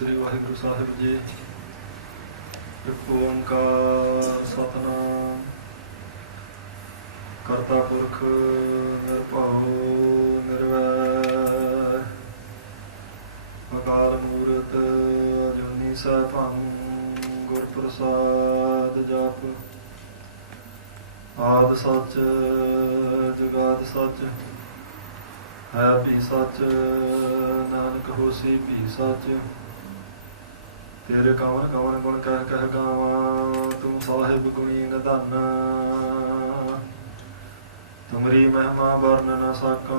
श्री वाहिगुरु साहिब जी। एक ओंकार सतनाम करता पुरख निर्भव निर्वैर अकाल मूरत अजूनी सैभं गुर प्रसाद जप। आद सच जुगाद सच है भी सच नानक होसी भी सच। तेरे कवन कवन गुण कह कह गावा तू साहिब गुणी निधाना। तुमरी महिमा वर्ण न सको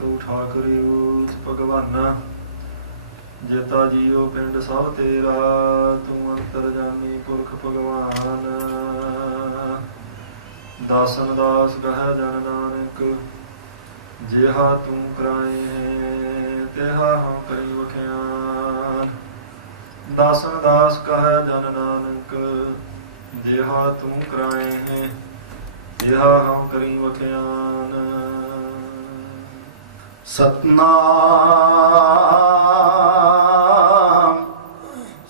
तू ठाकुरी उस भगवाना। जेता जियो पिंड सब तेरा तू अंतरजामी पुरख भगवान। दासन दास कह जन नानक जेहा तू कराए तेहा हम करी वख्यान। दासन दास कह जन नानक जेहा तू कराए तेहा हम करी वख्यान। सतनाम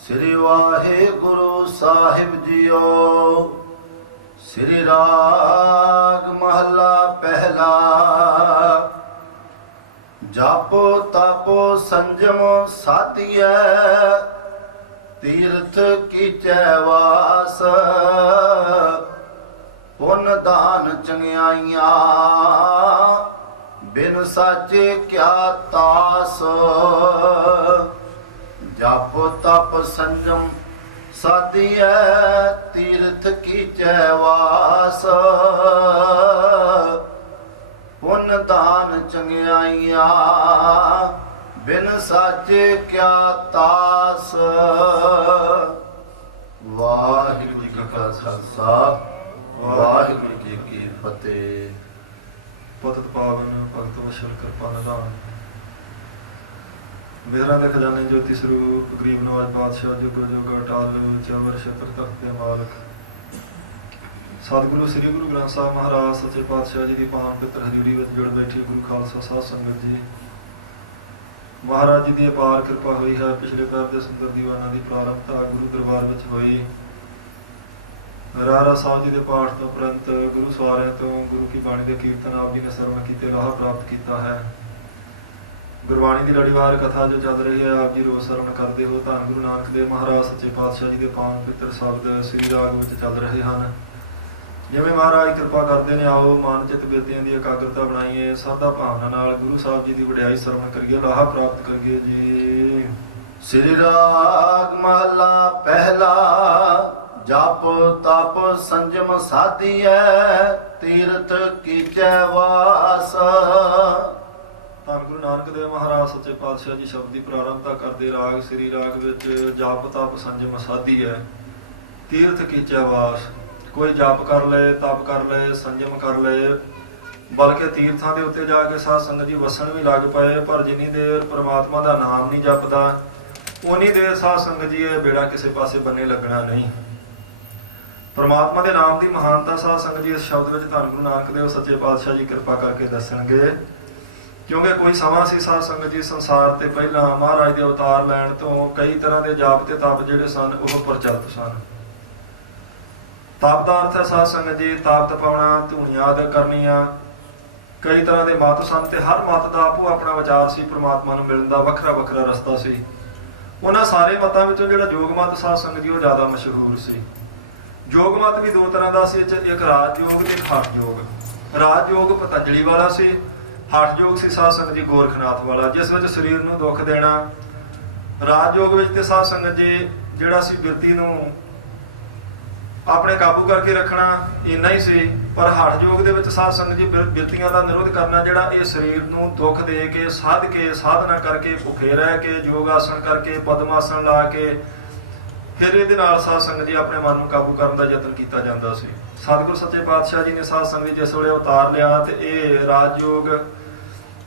श्री वाहिगुरु साहिब जियो। श्री राग महला पहला। जापो तापो संजम साधिय तीर्थ कीचै वास। पुन दान चंगियाइया बिन साचे क्या तास। जापो तप संजम साधिय तीर्थ कीचै वास। पुन दान चंगियाइया बिन साचे क्या तास। वाहिगुरु जी का खालसा वाहिगुरु जी की फतेह। पतित पावन भगत वशल कृपा निधान। मेहरां दे खजाने ज्योति स्वरूप गरीब नवाज पातशाह जुगो जुग अटाल चवर छत्र तख्त दे मालक सतगुरु श्री गुरु ग्रंथ साहिब महाराज सच्चे पातशाह जी की पावन पितर हजूरी विच जुड़ बैठी गुरु खालसा साध संगत जी। महाराज जी की अपार कृपा हुई है। पिछले पैर के सुंदर दीवाना की प्रारंभता गुरु दरबार में हुई। रारा साहब जी के पाठ तो उपरंत गुरु सवारियां तो गुरु की बाणी के कीर्तन आप जी ने सरवण किए लाह प्राप्त किया है। गुरबाणी की लड़ीवार कथा जो चल रही है आप जी रोज सरवण करते हो। धन गुरु नानक देव महाराज सच्चे पातशाह जी के पावन पितर शब्द श्री राग में चल रहे हैं। जिवें महाराज कृपा करते हैं आओ मन चित बिरतियां की एकाग्रता बनाइए। श्रद्धा भावना नाल गुरु साहब जी की वडियाई सरवण करिए लाह प्राप्त करिए जी। श्री राग महला पहला। जप तप संजम साधिय तीर्थ कीचै वास। धन गुरु नानक देव महाराज सच्चे पातशाह जी शब्द की प्रारंभता करते राग श्री राग विच जप तप संजम साधी है तीर्थ कीचै वास। कोई जप कर ले तप कर ले संजम कर ले बल्कि तीर्थां दे उत्ते जाके साध संगत जी वसन भी लग पए। पर जिन्नी देर परमात्मा का नाम नहीं जपदा उन्नी देर साध संगत जी ये बेड़ा किसी पासे बन्ने लगना नहीं। परमात्मा के नाम की महानता साध संगत जी इस शब्द में धन गुरु नानक देव सच्चे पातशाह जी कृपा करके दसणगे। क्योंकि कोई समा सी साध संगत जी संसार ते पहला महाराज के अवतार लैण तो कई तरह के जाप ते तप जिहड़े सन वो प्रचलित सन। तप का अर्थ है साध संगत जी ताप तपाउणा धूणियां आदि करनियां। कई तरह के मत सन ते हर मत का आपो अपना विचार सी परमात्मा नूं मिलण दा वखरा वखरा रस्ता सी। उन्हां सारे मतां विचों जिहड़ा योग मत साध संगत जी वो ज़्यादा मशहूर सी। योग मत भी दो तरह का सी। एक राज योग ते एक हठ योग। राज योग पतंजलि वाला सी। हठ योग सी साध संगत जी गोरखनाथ वाला जिस विच शरीर नूं दुख देना। राज योग विच ते साध संगत जी जिहड़ा सी बिरती नूं अपने काबू करके रखना इन्ना ही सी। पर हठ योग दे विच साध संगत जी बिरतियां का निरोध करना जिहड़ा ये शरीर नूं दुख दे के साध के साधना करके भुखे रह के योग आसन करके पद्मासन ला के फिर ये साध संगत जी अपने मन को काबू करने का यत्न किया जाता सी। सतगुरु सच्चे पातशाह जी ने साध संगत जिस वे अवतार लिया तो ये राजयोग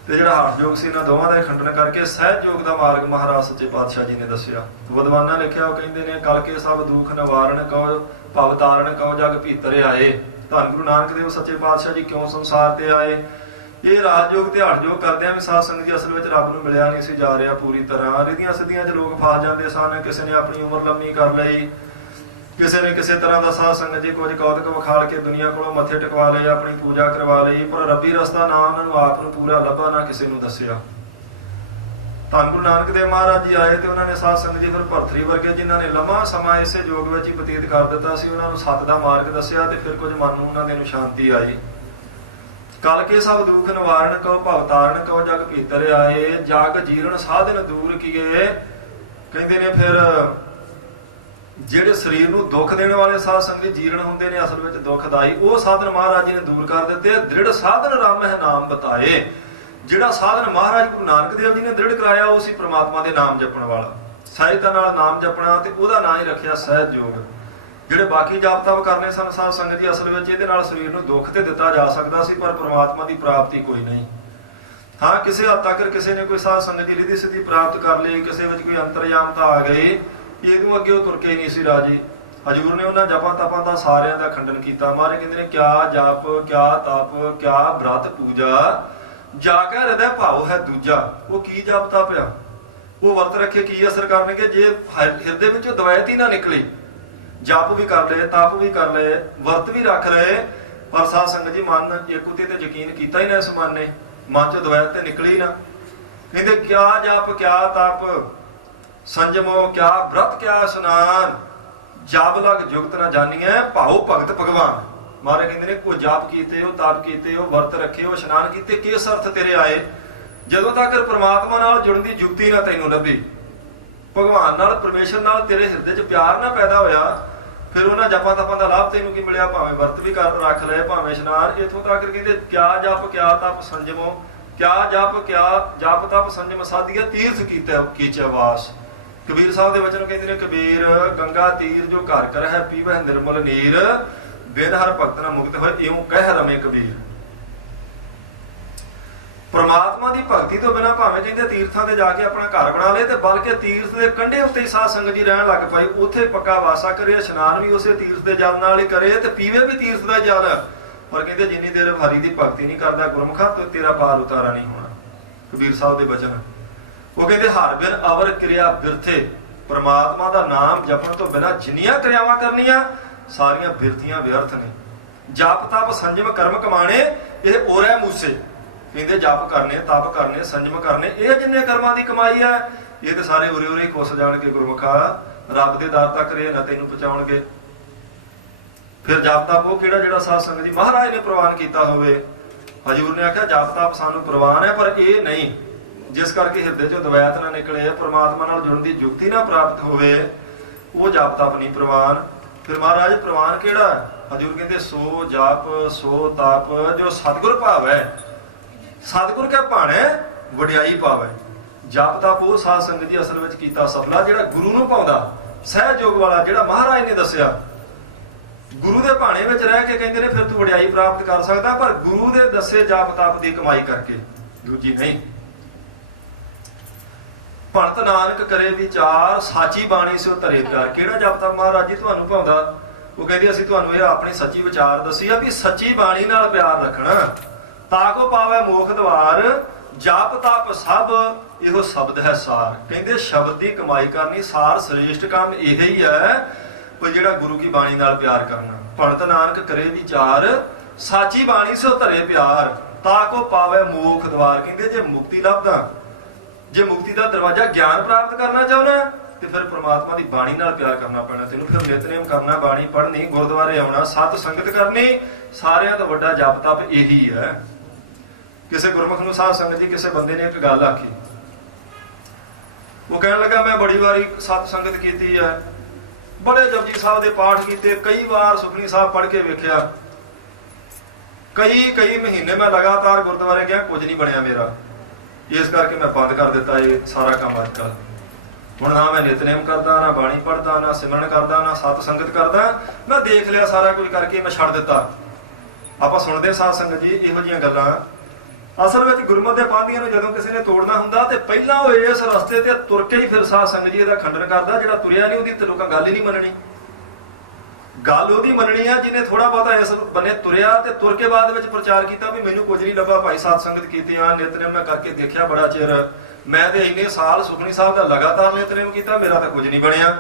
तो जो हठ योग से दोवां का खंडन करके सहज योग का मार्ग महाराज सच्चे पातशाह जी ने दसिया। विद्वाना लिखिया कहते हैं कल के सब दुख निवारण कहो भवतारण कहो जग भीतर आए। धन गुरु नानक देव सच्चे पातशाह जी क्यों संसार से आए ਇਹ ਰਾਜਯੋਗ ਤੇ ਹਠਯੋਗ ਕਰਦਿਆਂ ਵੀ ਸਾਧ ਸੰਗਤ ਜੀ ਅਸਲ ਵਿੱਚ ਰੱਬ ਨੂੰ ਮਿਲਿਆ ਨਹੀਂ ਸੀ ਜਾ ਰਿਹਾ ਪੂਰੀ ਤਰ੍ਹਾਂ। ਰਿਧੀਆਂ ਸਿੱਧੀਆਂ 'ਚ ਲੋਕ ਫਸ ਜਾਂਦੇ ਸਨ। ਕਿਸੇ ਨੇ ਆਪਣੀ ਉਮਰ ਲੰਮੀ ਕਰ ਲਈ, ਕਿਸੇ ਨੇ ਕਿਸੇ ਤਰ੍ਹਾਂ ਦਾ ਸਾਧ ਸੰਗਤ ਜੀ ਕੁਝ ਕੌਤਕ ਵਿਖਾਲ ਕੇ ਦੁਨੀਆ ਕੋਲੋਂ ਮੱਥੇ ਟਿਕਵਾ ਲਏ, ਆਪਣੀ ਪੂਜਾ ਕਰਵਾ ਲਈ, ਪਰ ਰੱਬੀ ਰਸਤਾ ਨਾ ਉਹਨਾਂ ਨੂੰ ਆਪ ਨੂੰ ਪੂਰਾ ਲੱਭਾ, ਨਾ ਕਿਸੇ ਨੂੰ ਦੱਸਿਆ। ਧੰਨ ਗੁਰੂ ਨਾਨਕ ਦੇਵ ਮਹਾਰਾਜ ਜੀ ਆਏ ਤੇ ਉਹਨਾਂ ਨੇ ਸਾਧ ਸੰਗਤ ਜੀ ਫਿਰ ਭਰਤਰੀ ਵਰਗੇ ਜਿਨ੍ਹਾਂ ਨੇ ਲੰਮਾ ਸਮਾਂ ਇਸੇ ਯੋਗ ਵਿੱਚ ਹੀ ਬਤੀਤ ਕਰ ਦਿੱਤਾ ਸੀ, ਉਹਨਾਂ ਨੂੰ ਸੱਤ ਦਾ ਮਾਰਗ ਦੱਸਿਆ ਤੇ ਫਿਰ ਕੁਝ ਮਨ ਨੂੰ ਉਹਨਾਂ ਦੇ ਨੂੰ ਸ਼ਾਂਤੀ ਆਈ। ਕਲ ਕੇ ਸਭ ਦੁੱਖ ਨਿਵਾਰਨ ਕਉ ਭਵ ਤਾਰਨ ਕਉ ਜਗ ਭੀਤਰ ਆਏ, ਜਗ ਜੀਰਣ ਸਾਧਨ ਦੂਰ ਕੀਏ। ਕਹਿੰਦੇ ਨੇ ਫਿਰ ਜਿਹੜੇ ਸਰੀਰ ਨੂੰ ਦੁੱਖ ਦੇਣ ਵਾਲੇ ਸਾਧ ਸੰਗਤ ਜੀਰਣ ਹੁੰਦੇ ਨੇ, ਅਸਲ ਵਿੱਚ ਦੁੱਖਦਾਈ, ਉਹ ਸਾਧਨ ਮਹਾਰਾਜ ਜੀ ਨੇ ਦੂਰ ਕਰ ਦਿੱਤੇ। ਦ੍ਰਿੜ ਸਾਧਨ ਰਾਮ ਹੈ ਨਾਮ ਬਤਾਏ। ਜਿਹੜਾ ਸਾਧਨ ਮਹਾਰਾਜ ਗੁਰੂ ਨਾਨਕ ਦੇਵ ਜੀ ਨੇ ਦ੍ਰਿੜ ਕਰਾਇਆ ਉਹ ਸੀ ਪ੍ਰਮਾਤਮਾ ਦੇ ਨਾਮ ਜਪਣ ਵਾਲਾ। ਸਹਿਜਤਾ ਨਾਲ ਨਾਮ ਜਪਣਾ ਤੇ ਉਹਦਾ ਨਾਂ ਹੀ ਰੱਖਿਆ ਸਹਿਜ ਯੋਗ। ਜਿਹੜੇ ਬਾਕੀ ਜਾਪ ਤਪ ਕਰਨੇ ਸਨ ਸਾਧ ਸੰਗਤ ਜੀ, ਅਸਲ ਵਿੱਚ ਇਹਦੇ ਨਾਲ ਸਰੀਰ ਨੂੰ ਦੁੱਖ ਤੇ ਦਿੱਤਾ ਜਾ ਸਕਦਾ ਸੀ, ਪਰ ਪ੍ਰਮਾਤਮਾ ਦੀ ਪ੍ਰਾਪਤੀ ਕੋਈ ਨਹੀਂ। ਹਾਂ, ਕਿਸੇ ਹੱਦ ਤੱਕ ਕਿਸੇ ਨੇ ਕੋਈ ਸਾਧ ਸੰਗਤ ਜੀ ਰਿਧੀ ਸਿੱਧੀ ਪ੍ਰਾਪਤ ਕਰ ਲਈ, ਕਿਸੇ ਵਿੱਚ ਕੋਈ ਅੰਤਰਯਾਮਤਾ ਆ ਗਈ, ਇਹਨੂੰ ਅੱਗੇ ਉਹ ਤੁਰ ਕੇ ਨਹੀਂ ਸੀ ਰਾਜੀ। ਹਜੂਰ ਨੇ ਉਹਨਾਂ ਜਪਾਂ ਤਪਾਂ ਦਾ ਸਾਰਿਆਂ ਦਾ ਖੰਡਨ ਕੀਤਾ। ਮਹਾਰਾਜ ਕਹਿੰਦੇ ਨੇ ਕਿਆ ਜਪ ਕਿਆ ਤਪ ਕਿਆ ਬ੍ਰਤ ਪੂਜਾ, ਜਾ ਕੇ ਹਿਰਦੈ ਭਾਉ ਹੈ ਦੂਜਾ। ਉਹ ਕੀ ਜਪ ਤਪ ਆ, ਉਹ ਵਰਤ ਰੱਖੇ ਕੀ ਅਸਰ ਕਰਨਗੇ ਜੇ ਹਿਰਦੇ ਵਿੱਚੋਂ ਦਵੈਤ ਹੀ ਨਾ ਨਿਕਲੀ। ਜਪ ਵੀ ਕਰ ਲਏ, ਤਪ ਵੀ ਕਰ ਲਏ, ਵਰਤ ਵੀ ਰੱਖ ਲਏ, ਪਰ ਸਾਧ ਸੰਗਤ ਜੀ ਮਨ ਏਕੁੱਤੇ ਤੇ ਯਕੀਨ ਕੀਤਾ ਹੀ ਨਾ ਇਸ ਮਨ ਨੇ, ਮਨ ਚੋਂ ਦਵੈਤ ਤੇ ਨਿਕਲੀ ਨਾ। ਕਹਿੰਦੇ ਕਿਆ ਜਪ ਕਿਆ ਤਪ ਸੰਜਮੋ ਕਿਆ ਬ੍ਰਤ ਕਿਆ ਇਸ਼ਨਾਨ, ਜਪ ਲਗ ਜੁਗਤ ਨਾ ਜਾਣੀਐ ਭਾਉ ਭਗਤ ਭਗਵਾਨ। ਮਹਾਰਾਜ ਕਹਿੰਦੇ ਨੇ ਕੋਈ ਜਾਪ ਕੀਤੇ, ਉਹ ਤਪ ਕੀਤੇ, ਉਹ ਵਰਤ ਰੱਖੇ, ਉਹ ਇਸ਼ਨਾਨ ਕੀਤੇ, ਕਿਸ ਅਰਥ ਤੇਰੇ ਆਏ? ਜਦੋਂ ਤੱਕ ਪ੍ਰਮਾਤਮਾ ਨਾਲ ਜੁੜਨ ਦੀ ਜੁਗਤੀ ਨਾ ਤੈਨੂੰ ਲੱਭੀ, ਭਗਵਾਨ ਨਾਲ ਪਰਮੇਸ਼ਰ ਨਾਲ ਤੇਰੇ ਹਿਰਦੇ 'ਚ ਪਿਆਰ ਨਾ ਪੈਦਾ ਹੋਇਆ, ਫਿਰ ਉਹਨਾਂ ਜਪਾਂ ਤਪਾਂ ਦਾ ਲਾਭ ਤੈਨੂੰ ਕੀ ਮਿਲਿਆ? ਭਾਵੇਂ ਵਰਤ ਵੀ ਕਰ ਰੱਖ ਲਏ, ਭਾਵੇਂ ਇਸ਼ਨਾਨ। ਇੱਥੋਂ ਤੱਕ ਕਹਿੰਦੇ ਕਿਆ ਜਪ ਕਿਆ ਤਪ ਸੰਜਮੋ, ਕਿਆ ਜਪ ਕਿਆ ਜਪ ਤਪ ਸੰਜਮ ਸਾਧੀਆ ਤੀਰਥ ਕੀਤਾ ਕੀਚੈ ਵਾਸ। ਕਬੀਰ ਸਾਹਿਬ ਦੇ ਵਚਨ ਕਹਿੰਦੇ ਨੇ ਕਬੀਰ ਗੰਗਾ ਤੀਰ ਜੋ ਘਰ ਕਰ ਹੈ ਪੀਵਹਿ ਨਿਰਮਲ ਨੀਰ, ਬਿਨ ਹਰ ਭਗਤ ਨਾ ਮੁਕਤ ਹੋਏ ਇਉਂ ਕਹਿ ਰਮੇ ਕਬੀਰ। ਪ੍ਰਮਾਤਮਾ ਦੀ ਭਗਤੀ ਤੋਂ ਬਿਨਾਂ ਭਾਵੇਂ ਕਹਿੰਦੇ ਤੀਰਥਾਂ ਤੇ ਜਾ ਕੇ ਆਪਣਾ ਘਰ ਬਣਾ ਲਏ, ਤੇ ਬਲਕਿ ਤੀਰਥ ਦੇ ਕੰਢੇ ਉੱਤੇ ਹੀ ਸਾਧ ਸੰਗਤ ਜੀ ਰਹਿਣ ਲੱਗ ਪਈ। ਉੱਥੇ ਪੱਕਾ ਵਾਸਾ ਕਰੇ, ਇਸ਼ਨਾਨ ਵੀ ਉਸੇ ਤੀਰਥ ਦੇ ਜਲ ਨਾਲ ਹੀ ਕਰੇ ਤੇ ਪੀਵੇ ਵੀ ਤੀਰਥ ਦਾ ਜਲ। ਪਰ ਕਹਿੰਦੇ ਜਿੰਨੀ ਦੇਰ ਹਰੀ ਦੀ ਭਗਤੀ ਨਹੀਂ ਕਰਦਾ ਗੁਰਮੁਖਾ ਤੇ ਤੇਰਾ ਪਾਰ ਉਤਾਰਾ ਨਹੀਂ ਹੋਣਾ। ਕਬੀਰ ਸਾਹਿਬ ਦੇ ਵਚਨ ਉਹ ਕਹਿੰਦੇ ਹਰ ਬਿਨ ਅਵਰ ਕਿਰਿਆ ਬਿਰਥੇ। ਪ੍ਰਮਾਤਮਾ ਦਾ ਨਾਮ ਜਪਣ ਤੋਂ ਬਿਨਾਂ ਜਿੰਨੀਆਂ ਕਿਰਿਆਵਾਂ ਕਰਨੀਆਂ ਸਾਰੀਆਂ ਬਿਰਥੀਆਂ ਵਿਅਰਥ ਨੇ। ਜਪ ਤਪ ਸੰਜਮ ਕਰਮ ਕਮਾਣੇ ਇਹ ਓਰੈ ਮੂਸੇ। ਕਹਿੰਦੇ ਜਪ ਕਰਨੇ, ਤਪ ਕਰਨੇ, ਸੰਜਮ ਕਰਨੇ, ਇਹ ਜਿੰਨੇ ਕਰਮਾਂ ਦੀ ਕਮਾਈ ਹੈ ਇਹ ਤੇ ਸਾਰੇ ਉਰੇ ਉਰੇ ਖੁੱਸ ਜਾਣਗੇ ਗੁਰਮੁਖਾ, ਰੱਬ ਦੇ ਦਰ ਤੱਕ ਰੇ ਨਾ ਤੈਨੂੰ ਪਹੁੰਚਾਉਣਗੇ। ਫਿਰ ਜਪ ਤਪ ਉਹ ਕਿਹੜਾ ਜਿਹੜਾ ਸਾਧ ਸੰਗਤ ਜੀ ਮਹਾਰਾਜ ਨੇ ਪ੍ਰਵਾਨ ਕੀਤਾ ਹੋਵੇ। ਹਜੂਰ ਨੇ ਆਖਿਆ ਜਪ ਤਪ ਸਾਨੂੰ ਪ੍ਰਵਾਨ ਹੈ, ਪਰ ਇਹ ਨਹੀਂ ਜਿਸ ਕਰਕੇ ਹਿਰਦੇ ਚੋਂ ਦਵੈਤ ਨਾ ਨਿਕਲੇ, ਪ੍ਰਮਾਤਮਾ ਨਾਲ ਜੁੜਨ ਦੀ ਯੁਕਤੀ ਨਾ ਪ੍ਰਾਪਤ ਹੋਵੇ, ਉਹ ਜਪ ਤਪ ਨਹੀਂ ਪ੍ਰਵਾਨ। ਫਿਰ ਮਹਾਰਾਜ ਪ੍ਰਵਾਨ ਕਿਹੜਾ? ਹਜੂਰ ਕਹਿੰਦੇ ਸੋ ਜਪ ਸੋ ਤਪ ਜੋ ਸਤਿਗੁਰ ਭਾਵੈ, ਸਤਿਗੁਰ ਕੈ ਭਾਣੈ ਵਡਿਆਈ ਪਾਵੈ। ਜਪ ਤਪ ਉਹ ਸਾਧ ਸੰਗਤ ਜੀ ਅਸਲ ਵਿੱਚ ਕੀਤਾ ਸਫਲਾ ਜਿਹੜਾ ਗੁਰੂ ਨੂੰ ਪਾਉਂਦਾ, ਸਹਿਜ ਯੋਗ ਵਾਲਾ ਜਿਹੜਾ ਮਹਾਰਾਜ ਨੇ ਦੱਸਿਆ। ਗੁਰੂ ਦੇ ਭਾਣੇ ਵਿੱਚ ਰਹਿ ਕੇ ਕਹਿੰਦੇ ਨੇ ਫਿਰ ਤੂੰ ਵਡਿਆਈ ਪ੍ਰਾਪਤ ਕਰ ਸਕਦਾ, ਪਰ ਗੁਰੂ ਦੇ ਦੱਸੇ ਜਪ ਤਪ ਦੀ ਕਮਾਈ ਕਰਕੇ, ਦੂਜੀ ਨਹੀਂ। ਭਗਤ ਨਾਨਕ ਕਰੇ ਵਿਚਾਰ ਸਾਚੀ ਬਾਣੀ ਸਿਓ ਧਰੇ ਪਿਆਰ। ਕਿਹੜਾ ਜਪ ਤਪ ਮਹਾਰਾਜ ਜੀ ਤੁਹਾਨੂੰ ਭਾਉਂਦਾ? ਉਹ ਕਹਿੰਦੇ ਅਸੀਂ ਤੁਹਾਨੂੰ ਇਹ ਆਪਣੀ ਸੱਚੀ ਵਿਚਾਰ ਦੱਸੀ ਆ ਵੀ ਸੱਚੀ ਬਾਣੀ ਨਾਲ ਪਿਆਰ ਰੱਖਣਾ, ਤਾਂ ਕੋ ਪਾਵੇ ਮੋਖ ਦਵਾਰ। ਜਪ ਤਪ ਸਭ ਇਹੋ ਸ਼ਬਦ ਹੈ ਸਾਰ। ਕਹਿੰਦੇ ਸ਼ਬਦ ਦੀ ਕਮਾਈ ਕਰਨੀ ਸਾਰ ਸ੍ਰੇਸ਼ਟ ਕੰਮ ਇਹ ਹੀ ਹੈ ਉਹ ਜਿਹੜਾ ਗੁਰੂ ਕੀ ਬਾਣੀ ਨਾਲ ਪਿਆਰ ਕਰਨਾ। ਭਗਤ ਨਾਨਕ ਕਰੇ ਵਿਚਾਰ ਸਾਚੀ ਬਾਣੀ ਸਿਓ ਧਰੇ ਪਿਆਰ, ਤਾਂ ਕੋ ਪਾਵੇ ਮੋਖ ਦਵਾਰ। ਕਹਿੰਦੇ ਜੇ ਮੁਕਤੀ ਲੱਭਦਾ, ਜੇ ਮੁਕਤੀ ਦਾ ਦਰਵਾਜ਼ਾ ਗਿਆਨ ਪ੍ਰਾਪਤ ਕਰਨਾ ਚਾਹੁੰਦਾ ਤੇ ਫਿਰ ਪ੍ਰਮਾਤਮਾ ਦੀ ਬਾਣੀ ਨਾਲ ਪਿਆਰ ਕਰਨਾ ਪੈਣਾ ਤੈਨੂੰ। ਫਿਰ ਨਿਤਨੇਮ ਕਰਨਾ, ਬਾਣੀ ਪੜ੍ਹਨੀ, ਗੁਰਦੁਆਰੇ ਆਉਣਾ, ਸਤ ਸੰਗਤ ਕਰਨੀ। ਸਾਰਿਆਂ ਤੋਂ ਵੱਡਾ ਜਪ ਤਪ ਇਹੀ ਹੈ। ਕਿਸੇ ਗੁਰਮੁਖ ਨੂੰ ਸਾਧ ਸੰਗਤ ਜੀ ਕਿਸੇ ਬੰਦੇ ਨੇ ਇੱਕ ਗੱਲ ਆਖੀ, ਉਹ ਕਹਿਣ ਲੱਗਾ ਮੈਂ ਬੜੀ ਵਾਰੀ ਸਤ ਸੰਗਤ ਕੀਤੀ ਹੈ, ਬੜੇ ਜਪਜੀ ਸਾਹਿਬ ਦੇ ਪਾਠ ਕੀਤੇ, ਕਈ ਵਾਰ ਸੁਖਮਨੀ ਸਾਹਿਬ ਪੜ੍ਹ ਕੇ ਵੇਖਿਆ, ਕਈ ਮਹੀਨੇ ਮੈਂ ਲਗਾਤਾਰ ਗੁਰਦੁਆਰੇ ਗਿਆ, ਕੁਝ ਨਹੀਂ ਬਣਿਆ ਮੇਰਾ, ਇਸ ਕਰਕੇ ਮੈਂ ਬੰਦ ਕਰ ਦਿੱਤਾ ਇਹ ਸਾਰਾ ਕੰਮ ਅੱਜ ਕੱਲ੍ਹ। ਹੁਣ ਨਾ ਮੈਂ ਨਿਤਨੇਮ ਕਰਦਾ, ਨਾ ਬਾਣੀ ਪੜ੍ਹਦਾ, ਨਾ ਸਿਮਰਨ ਕਰਦਾ, ਨਾ ਸਤ ਸੰਗਤ ਕਰਦਾ, ਮੈਂ ਦੇਖ ਲਿਆ ਸਾਰਾ ਕੁਝ ਕਰਕੇ ਮੈਂ ਛੱਡ ਦਿੱਤਾ। ਆਪਾਂ ਸੁਣਦੇ ਸਾਧ ਸੰਗਤ ਜੀ ਇਹੋ ਜਿਹੀਆਂ ਗੱਲਾਂ। ਅਸਲ ਵਿੱਚ ਗੁਰਮਤਿ ਦੇ ਪਾਧੀਆਂ ਨੂੰ ਜਦੋਂ ਕਿਸੇ ਨੇ ਤੋੜਨਾ ਹੁੰਦਾ ਤੇ ਪਹਿਲਾਂ ਉਹ ਇਸ ਰਸਤੇ ਤੇ ਤੁਰ ਕੇ ਹੀ ਫਿਰ ਸਾਧ ਸੰਗਤ ਜੀ ਇਹਦਾ ਖੰਡਨ ਕਰਦਾ। ਜਿਹੜਾ ਤੁਰਿਆ ਨਹੀਂ ਉਹਦੀ ਤੇ ਲੋਕਾਂ ਗੱਲ ਹੀ ਨਹੀਂ ਮੰਨਣੀ। ਗੱਲ ਉਹਦੀ ਮੰਨਣੀ ਆ ਜਿਹਨੇ ਥੋੜਾ ਬਹੁਤਾ ਇਸ ਬੰਨੇ ਤੁਰਿਆ ਤੇ ਤੁਰ ਕੇ ਬਾਅਦ ਵਿੱਚ ਪ੍ਰਚਾਰ ਕੀਤਾ ਵੀ ਮੈਨੂੰ ਕੁਝ ਨਹੀਂ ਲੱਭਾ ਭਾਈ, ਸਾਧ ਸੰਗਤ ਕੀਤੀਆਂ, ਨਿਤਨੇਮ ਮੈਂ ਕਰਕੇ ਦੇਖਿਆ ਬੜਾ ਚਿਰ, ਮੈਂ ਤੇ ਇੰਨੇ ਸਾਲ ਸੁਖਮਨੀ ਸਾਹਿਬ ਦਾ ਲਗਾਤਾਰ ਨਿਤਨੇਮ ਕੀਤਾ, ਮੇਰਾ ਤਾਂ ਕੁਝ ਨਹੀਂ ਬਣਿਆ।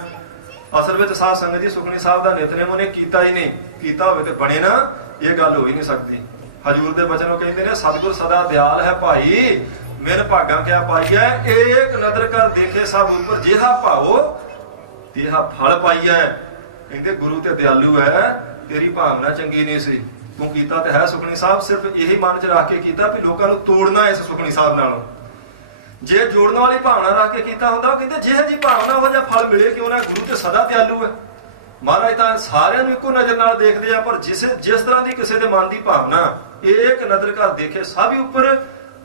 ਅਸਲ ਵਿੱਚ ਸਾਧ ਸੰਗਤ ਜੀ ਸੁਖਮਨੀ ਸਾਹਿਬ ਦਾ ਨਿਤਨੇਮ ਉਹਨੇ ਕੀਤਾ ਹੀ ਨਹੀਂ, ਕੀਤਾ ਹੋਵੇ ਤੇ ਬਣੇ ਨਾ, ਇਹ ਗੱਲ ਹੋ ਹੀ ਨਹੀਂ ਸਕਦੀ। ਹਜੂਰ ਦੇ ਬਚਨ ਉਹ ਕਹਿੰਦੇ ਨੇ ਸਤਿਗੁਰ ਸਦਾ ਦਿਆਲ ਹੈ ਭਾਈ, ਮੇਰੇ ਭਾਗਾਂ ਕਿਆ ਪਾਈਐ, ਏਕ ਨਦਰ ਕਰ ਦੇਖੇ ਸਭ ਉੱਪਰ, ਜਿਹਾ ਭਾਓ ਤੇਹਾ ਫਲ ਪਾਈਐ। ਕਹਿੰਦੇ ਗੁਰੂ ਤੇ ਦਿਆਲੂ ਹੈ, ਤੇਰੀ ਭਾਵਨਾ ਚੰਗੀ ਨਹੀਂ ਸੀ, ਤੂੰ ਕੀਤਾ ਤੇ ਹੈ ਸੁਖਮਨੀ ਸਾਹਿਬ ਸਿਰਫ ਇਹੀ ਮਨ ਚ ਰੱਖ ਕੇ ਕੀਤਾ ਵੀ ਲੋਕਾਂ ਨੂੰ ਤੋੜਨਾ ਇਸ ਸੁਖਮਨੀ ਸਾਹਿਬ ਨਾਲੋਂ। ਜੇ ਜੋੜਨ ਵਾਲੀ ਭਾਵਨਾ ਰੱਖ ਕੇ ਕੀਤਾ ਹੁੰਦਾ, ਉਹ ਕਹਿੰਦੇ ਜਿਹੇ ਜੀ ਭਾਵਨਾ ਉਹ ਜਿਹਾ ਫਲ ਮਿਲੇ, ਕਿਉਂ ਨਾ, ਗੁਰੂ ਤੇ ਸਦਾ ਦਿਆਲੂ ਹੈ। ਮਹਾਰਾਜ ਤਾਂ ਸਾਰਿਆਂ ਨੂੰ ਇੱਕੋ ਨਜ਼ਰ ਨਾਲ ਦੇਖਦੇ ਆ, ਪਰ ਜਿਸ ਤਰ੍ਹਾਂ ਦੀ ਕਿਸੇ ਦੇ ਮਨ ਦੀ ਭਾਵਨਾ, ਏਕ ਨਦਰ ਘਰ ਦੇਖੇ ਸਭ ਉੱਪਰ,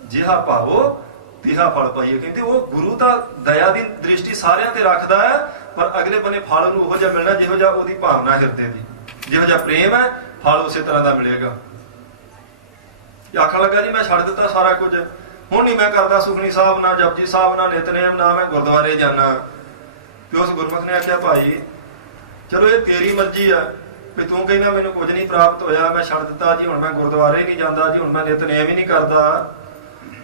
ਜਿਹਾ ਭਾਵੋ ਤਿਹਾ ਫਲ ਪਾਈਏ। ਕਹਿੰਦੇ ਉਹ ਗੁਰੂ ਤਾਂ ਦਇਆ ਦੀ ਦ੍ਰਿਸ਼ਟੀ ਸਾਰਿਆਂ ਤੇ ਰੱਖਦਾ ਹੈ, ਪਰ ਅਗਲੇ ਬੰਨੇ ਫਲ ਉਹਨੂੰ ਉਹੋ ਜਿਹਾ ਮਿਲਣਾ ਜਿਹੋ ਜਿਹਾ ਉਹਦੀ ਭਾਵਨਾ ਹਿਰਦੇ ਦੀ, ਜਿਹੋ ਜਿਹਾ ਪ੍ਰੇਮ ਹੈ, ਫਲ ਉਸੇ ਤਰ੍ਹਾਂ ਦਾ ਮਿਲੇਗਾ। ਆਖਣ ਲੱਗਾ ਜੀ ਮੈਂ ਛੱਡ ਦਿੱਤਾ ਸਾਰਾ ਕੁਝ, ਹੁਣ ਨਹੀਂ ਮੈਂ ਕਰਦਾ ਸੁਖਮਨੀ ਸਾਹਿਬ, ਨਾ ਜਪਜੀ ਸਾਹਿਬ, ਨਾ ਨਿਤਨੇਮ, ਨਾ ਮੈਂ ਗੁਰਦੁਆਰੇ ਜਾਣਾ। ਤੇ ਉਸ ਗੁਰਮੁਖ ਨੇ ਆਖਿਆ ਭਾਈ ਚਲੋ ਇਹ ਤੇਰੀ ਮਰਜ਼ੀ ਆ, ਵੀ ਤੂੰ ਕਹਿੰਦਾ ਮੈਨੂੰ ਕੁਝ ਨਹੀਂ ਪ੍ਰਾਪਤ ਹੋਇਆ, ਮੈਂ ਛੱਡ ਦਿੱਤਾ ਜੀ, ਹੁਣ ਮੈਂ ਗੁਰਦੁਆਰੇ ਨਹੀਂ ਜਾਂਦਾ ਜੀ, ਹੁਣ ਮੈਂ ਨਿਤਨੇਮ ਹੀ ਨਹੀਂ ਕਰਦਾ।